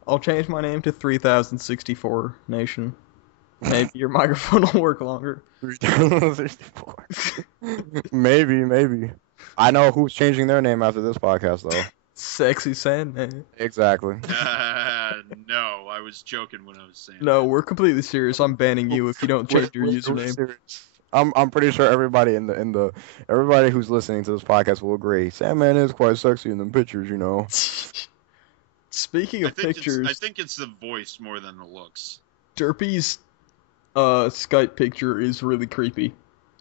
I'll change my name to 3064 Nation. Maybe your microphone will work longer. 3064. Maybe. I know who's changing their name after this podcast, though. Sexy Sandman. Exactly. No, I was joking when I was saying. No, we're completely serious. I'm banning you if you don't change your We're username. serious. I'm pretty sure everybody everybody who's listening to this podcast will agree. Sandman is quite sexy in them pictures, you know. Speaking of pictures, I think it's the voice more than the looks. Derpy's Skype picture is really creepy.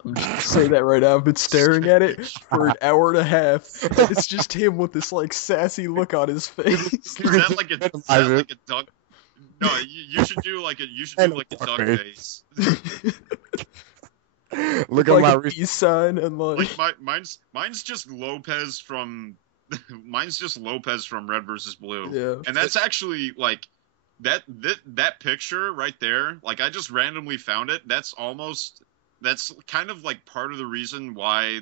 I'm just gonna say that right now. I've been staring at it for an hour and a half, and it's just him with this like sassy look on his face. Is that like a duck? No, you should do like a duck face. Look like at a peace sign and like mine's just Lopez from Red vs. Blue. Yeah. And that's actually like that picture right there. Like I just randomly found it. That's kind of like part of the reason why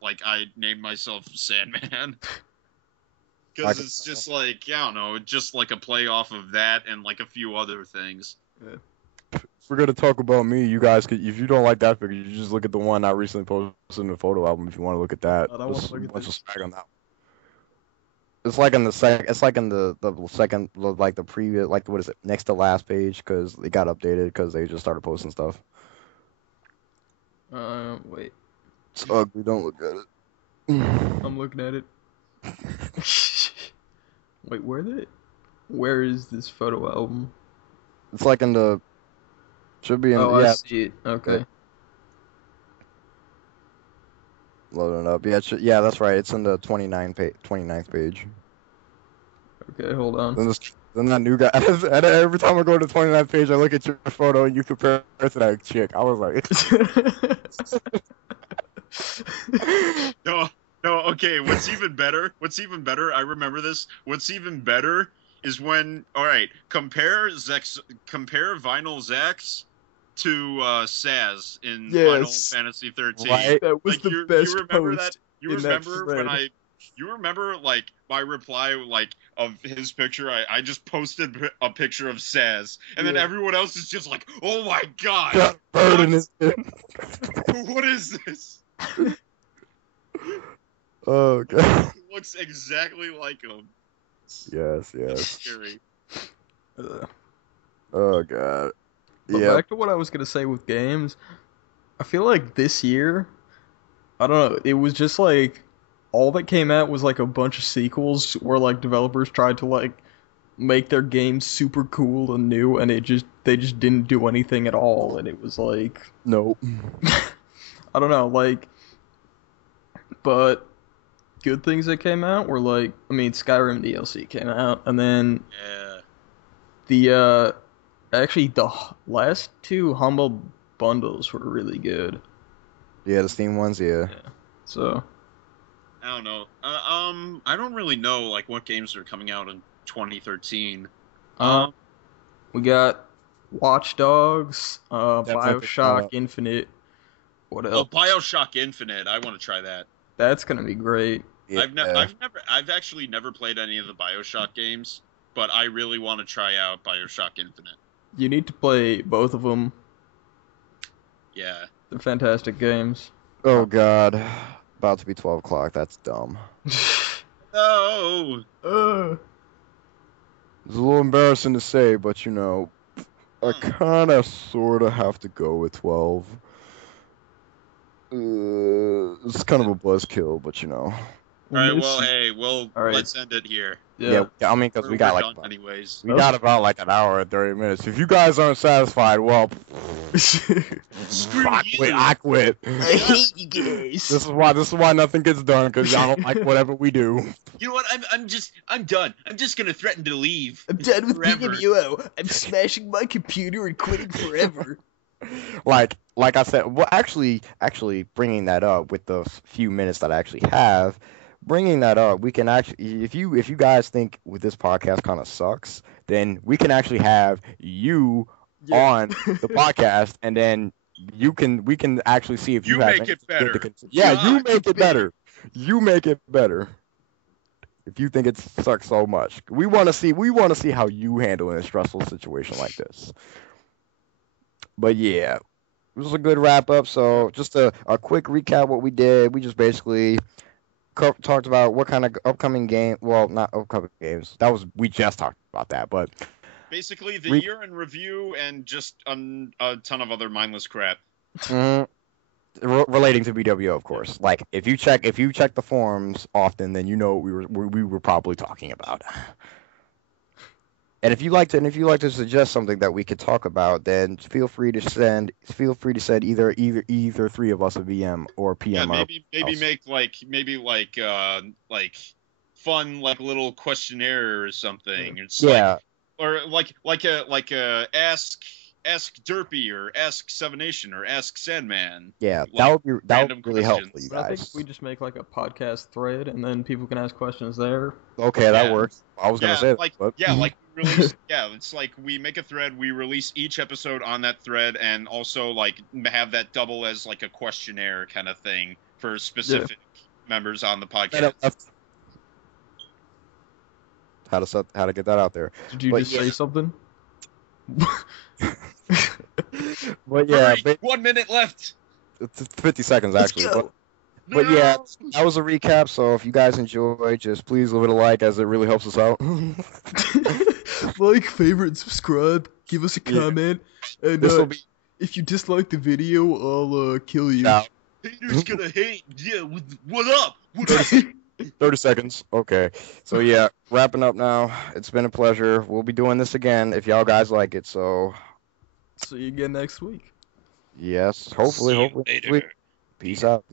like I named myself Sandman. Because it's just like, I don't know, just like a play off of that and like a few other things. Yeah. If we're gonna talk about me, you guys could, if you don't like that figure, you just look at the one I recently posted in the photo album. If you want to look at that, I don't want just to look at bunch of this. swag on that. It's like in the second. It's like in the second, like the previous, like what is it, next to last page, because it got updated because they just started posting stuff. Wait. It's ugly. Don't look at it. I'm looking at it. Wait, where is this photo album? It's like in the. Should be in. Oh, Yeah. I see it. Okay. Loading it up. Yeah. Yeah, that's right. It's in the 29th page. Okay, hold on. Then that new guy. And every time I go to the 29th page, I look at your photo and you compare it to that chick. I was like. No, okay, what's even better, I remember this, what's even better is when, alright, compare Vinyl Zax to Saz in Final Fantasy 13. Right? That was like, the best you remember post that? You remember when you remember, like, my reply, like, of his picture, I just posted a picture of Saz, and then everyone else is just like, oh my god! What is this? Oh god. He looks exactly like him. Yes. Scary. Oh god. But back to what I was gonna say with games, I feel like this year, I don't know, it was just like all that came out was like a bunch of sequels where like developers tried to like make their games super cool and new, and they just didn't do anything at all, and it was like nope. I don't know, like, but good things that came out were like, I mean, Skyrim DLC came out, and then the actually the last two Humble bundles were really good. Yeah, the Steam ones, yeah. So I don't know. I don't really know like what games are coming out in 2013. We got Watch Dogs, BioShock Infinite. What else? Oh, BioShock Infinite. I want to try that. That's gonna be great. Yeah. I've actually never played any of the BioShock games, but I really want to try out BioShock Infinite. You need to play both of them. Yeah. They're fantastic games. Oh god. About to be 12 o'clock. That's dumb. No. It's a little embarrassing to say, but you know, I kind of sort of have to go with 12. It's kind of a buzzkill, but you know. All right, well, hey, let's end it here. Yeah, I mean, because we got like, anyways. We got about like an hour and 30 minutes. If you guys aren't satisfied, well, I quit. I hate you guys. This is why nothing gets done, because y'all don't like whatever we do. You know what? I'm done. I'm just gonna threaten to leave. I'm done with BWO. I'm smashing my computer and quitting forever. Like I said, well, actually, bringing that up with the few minutes that I actually have. Bringing that up, we can actually, if you guys think with this podcast kind of sucks, then we can actually have you on the podcast, and then we can actually see if you have make it better. You make it better. You make it better. If you think it sucks so much, we want to see how you handle in a stressful situation like this. But yeah, it was a good wrap up. So just a quick recap what we did. We just basically talked about what kind of upcoming game. Well, not upcoming games. We just talked about that, but basically the year in review and just a ton of other mindless crap. Relating to BWO, of course. Like if you check the forums often, then you know what we were probably talking about. And if you like to suggest something that we could talk about, then feel free to send either three of us a VM or PM. Yeah, maybe make like fun like little questionnaire or something. It's like a ask Derpy or ask Seven Nation or ask Sandman. Yeah, that would really help for you guys. I think we just make like a podcast thread and then people can ask questions there. Okay, that works. I was gonna say it's like we make a thread, we release each episode on that thread, and also like have that double as like a questionnaire kind of thing for specific members on the podcast. how to get that out there. Did you just say something? But yeah, Hurry, 1 minute left. it's 50 seconds actually. Let's go. But yeah, that was a recap. So if you guys enjoy, just please leave it a like, as it really helps us out. Like, favorite, and subscribe. Give us a comment. And if you dislike the video, I'll kill you. Ciao. Haters gonna hate. Yeah, what up? What up? 30 seconds. Okay. So yeah, wrapping up now. It's been a pleasure. We'll be doing this again if y'all guys like it. So see you again next week. yes, hopefully next week. Peace out.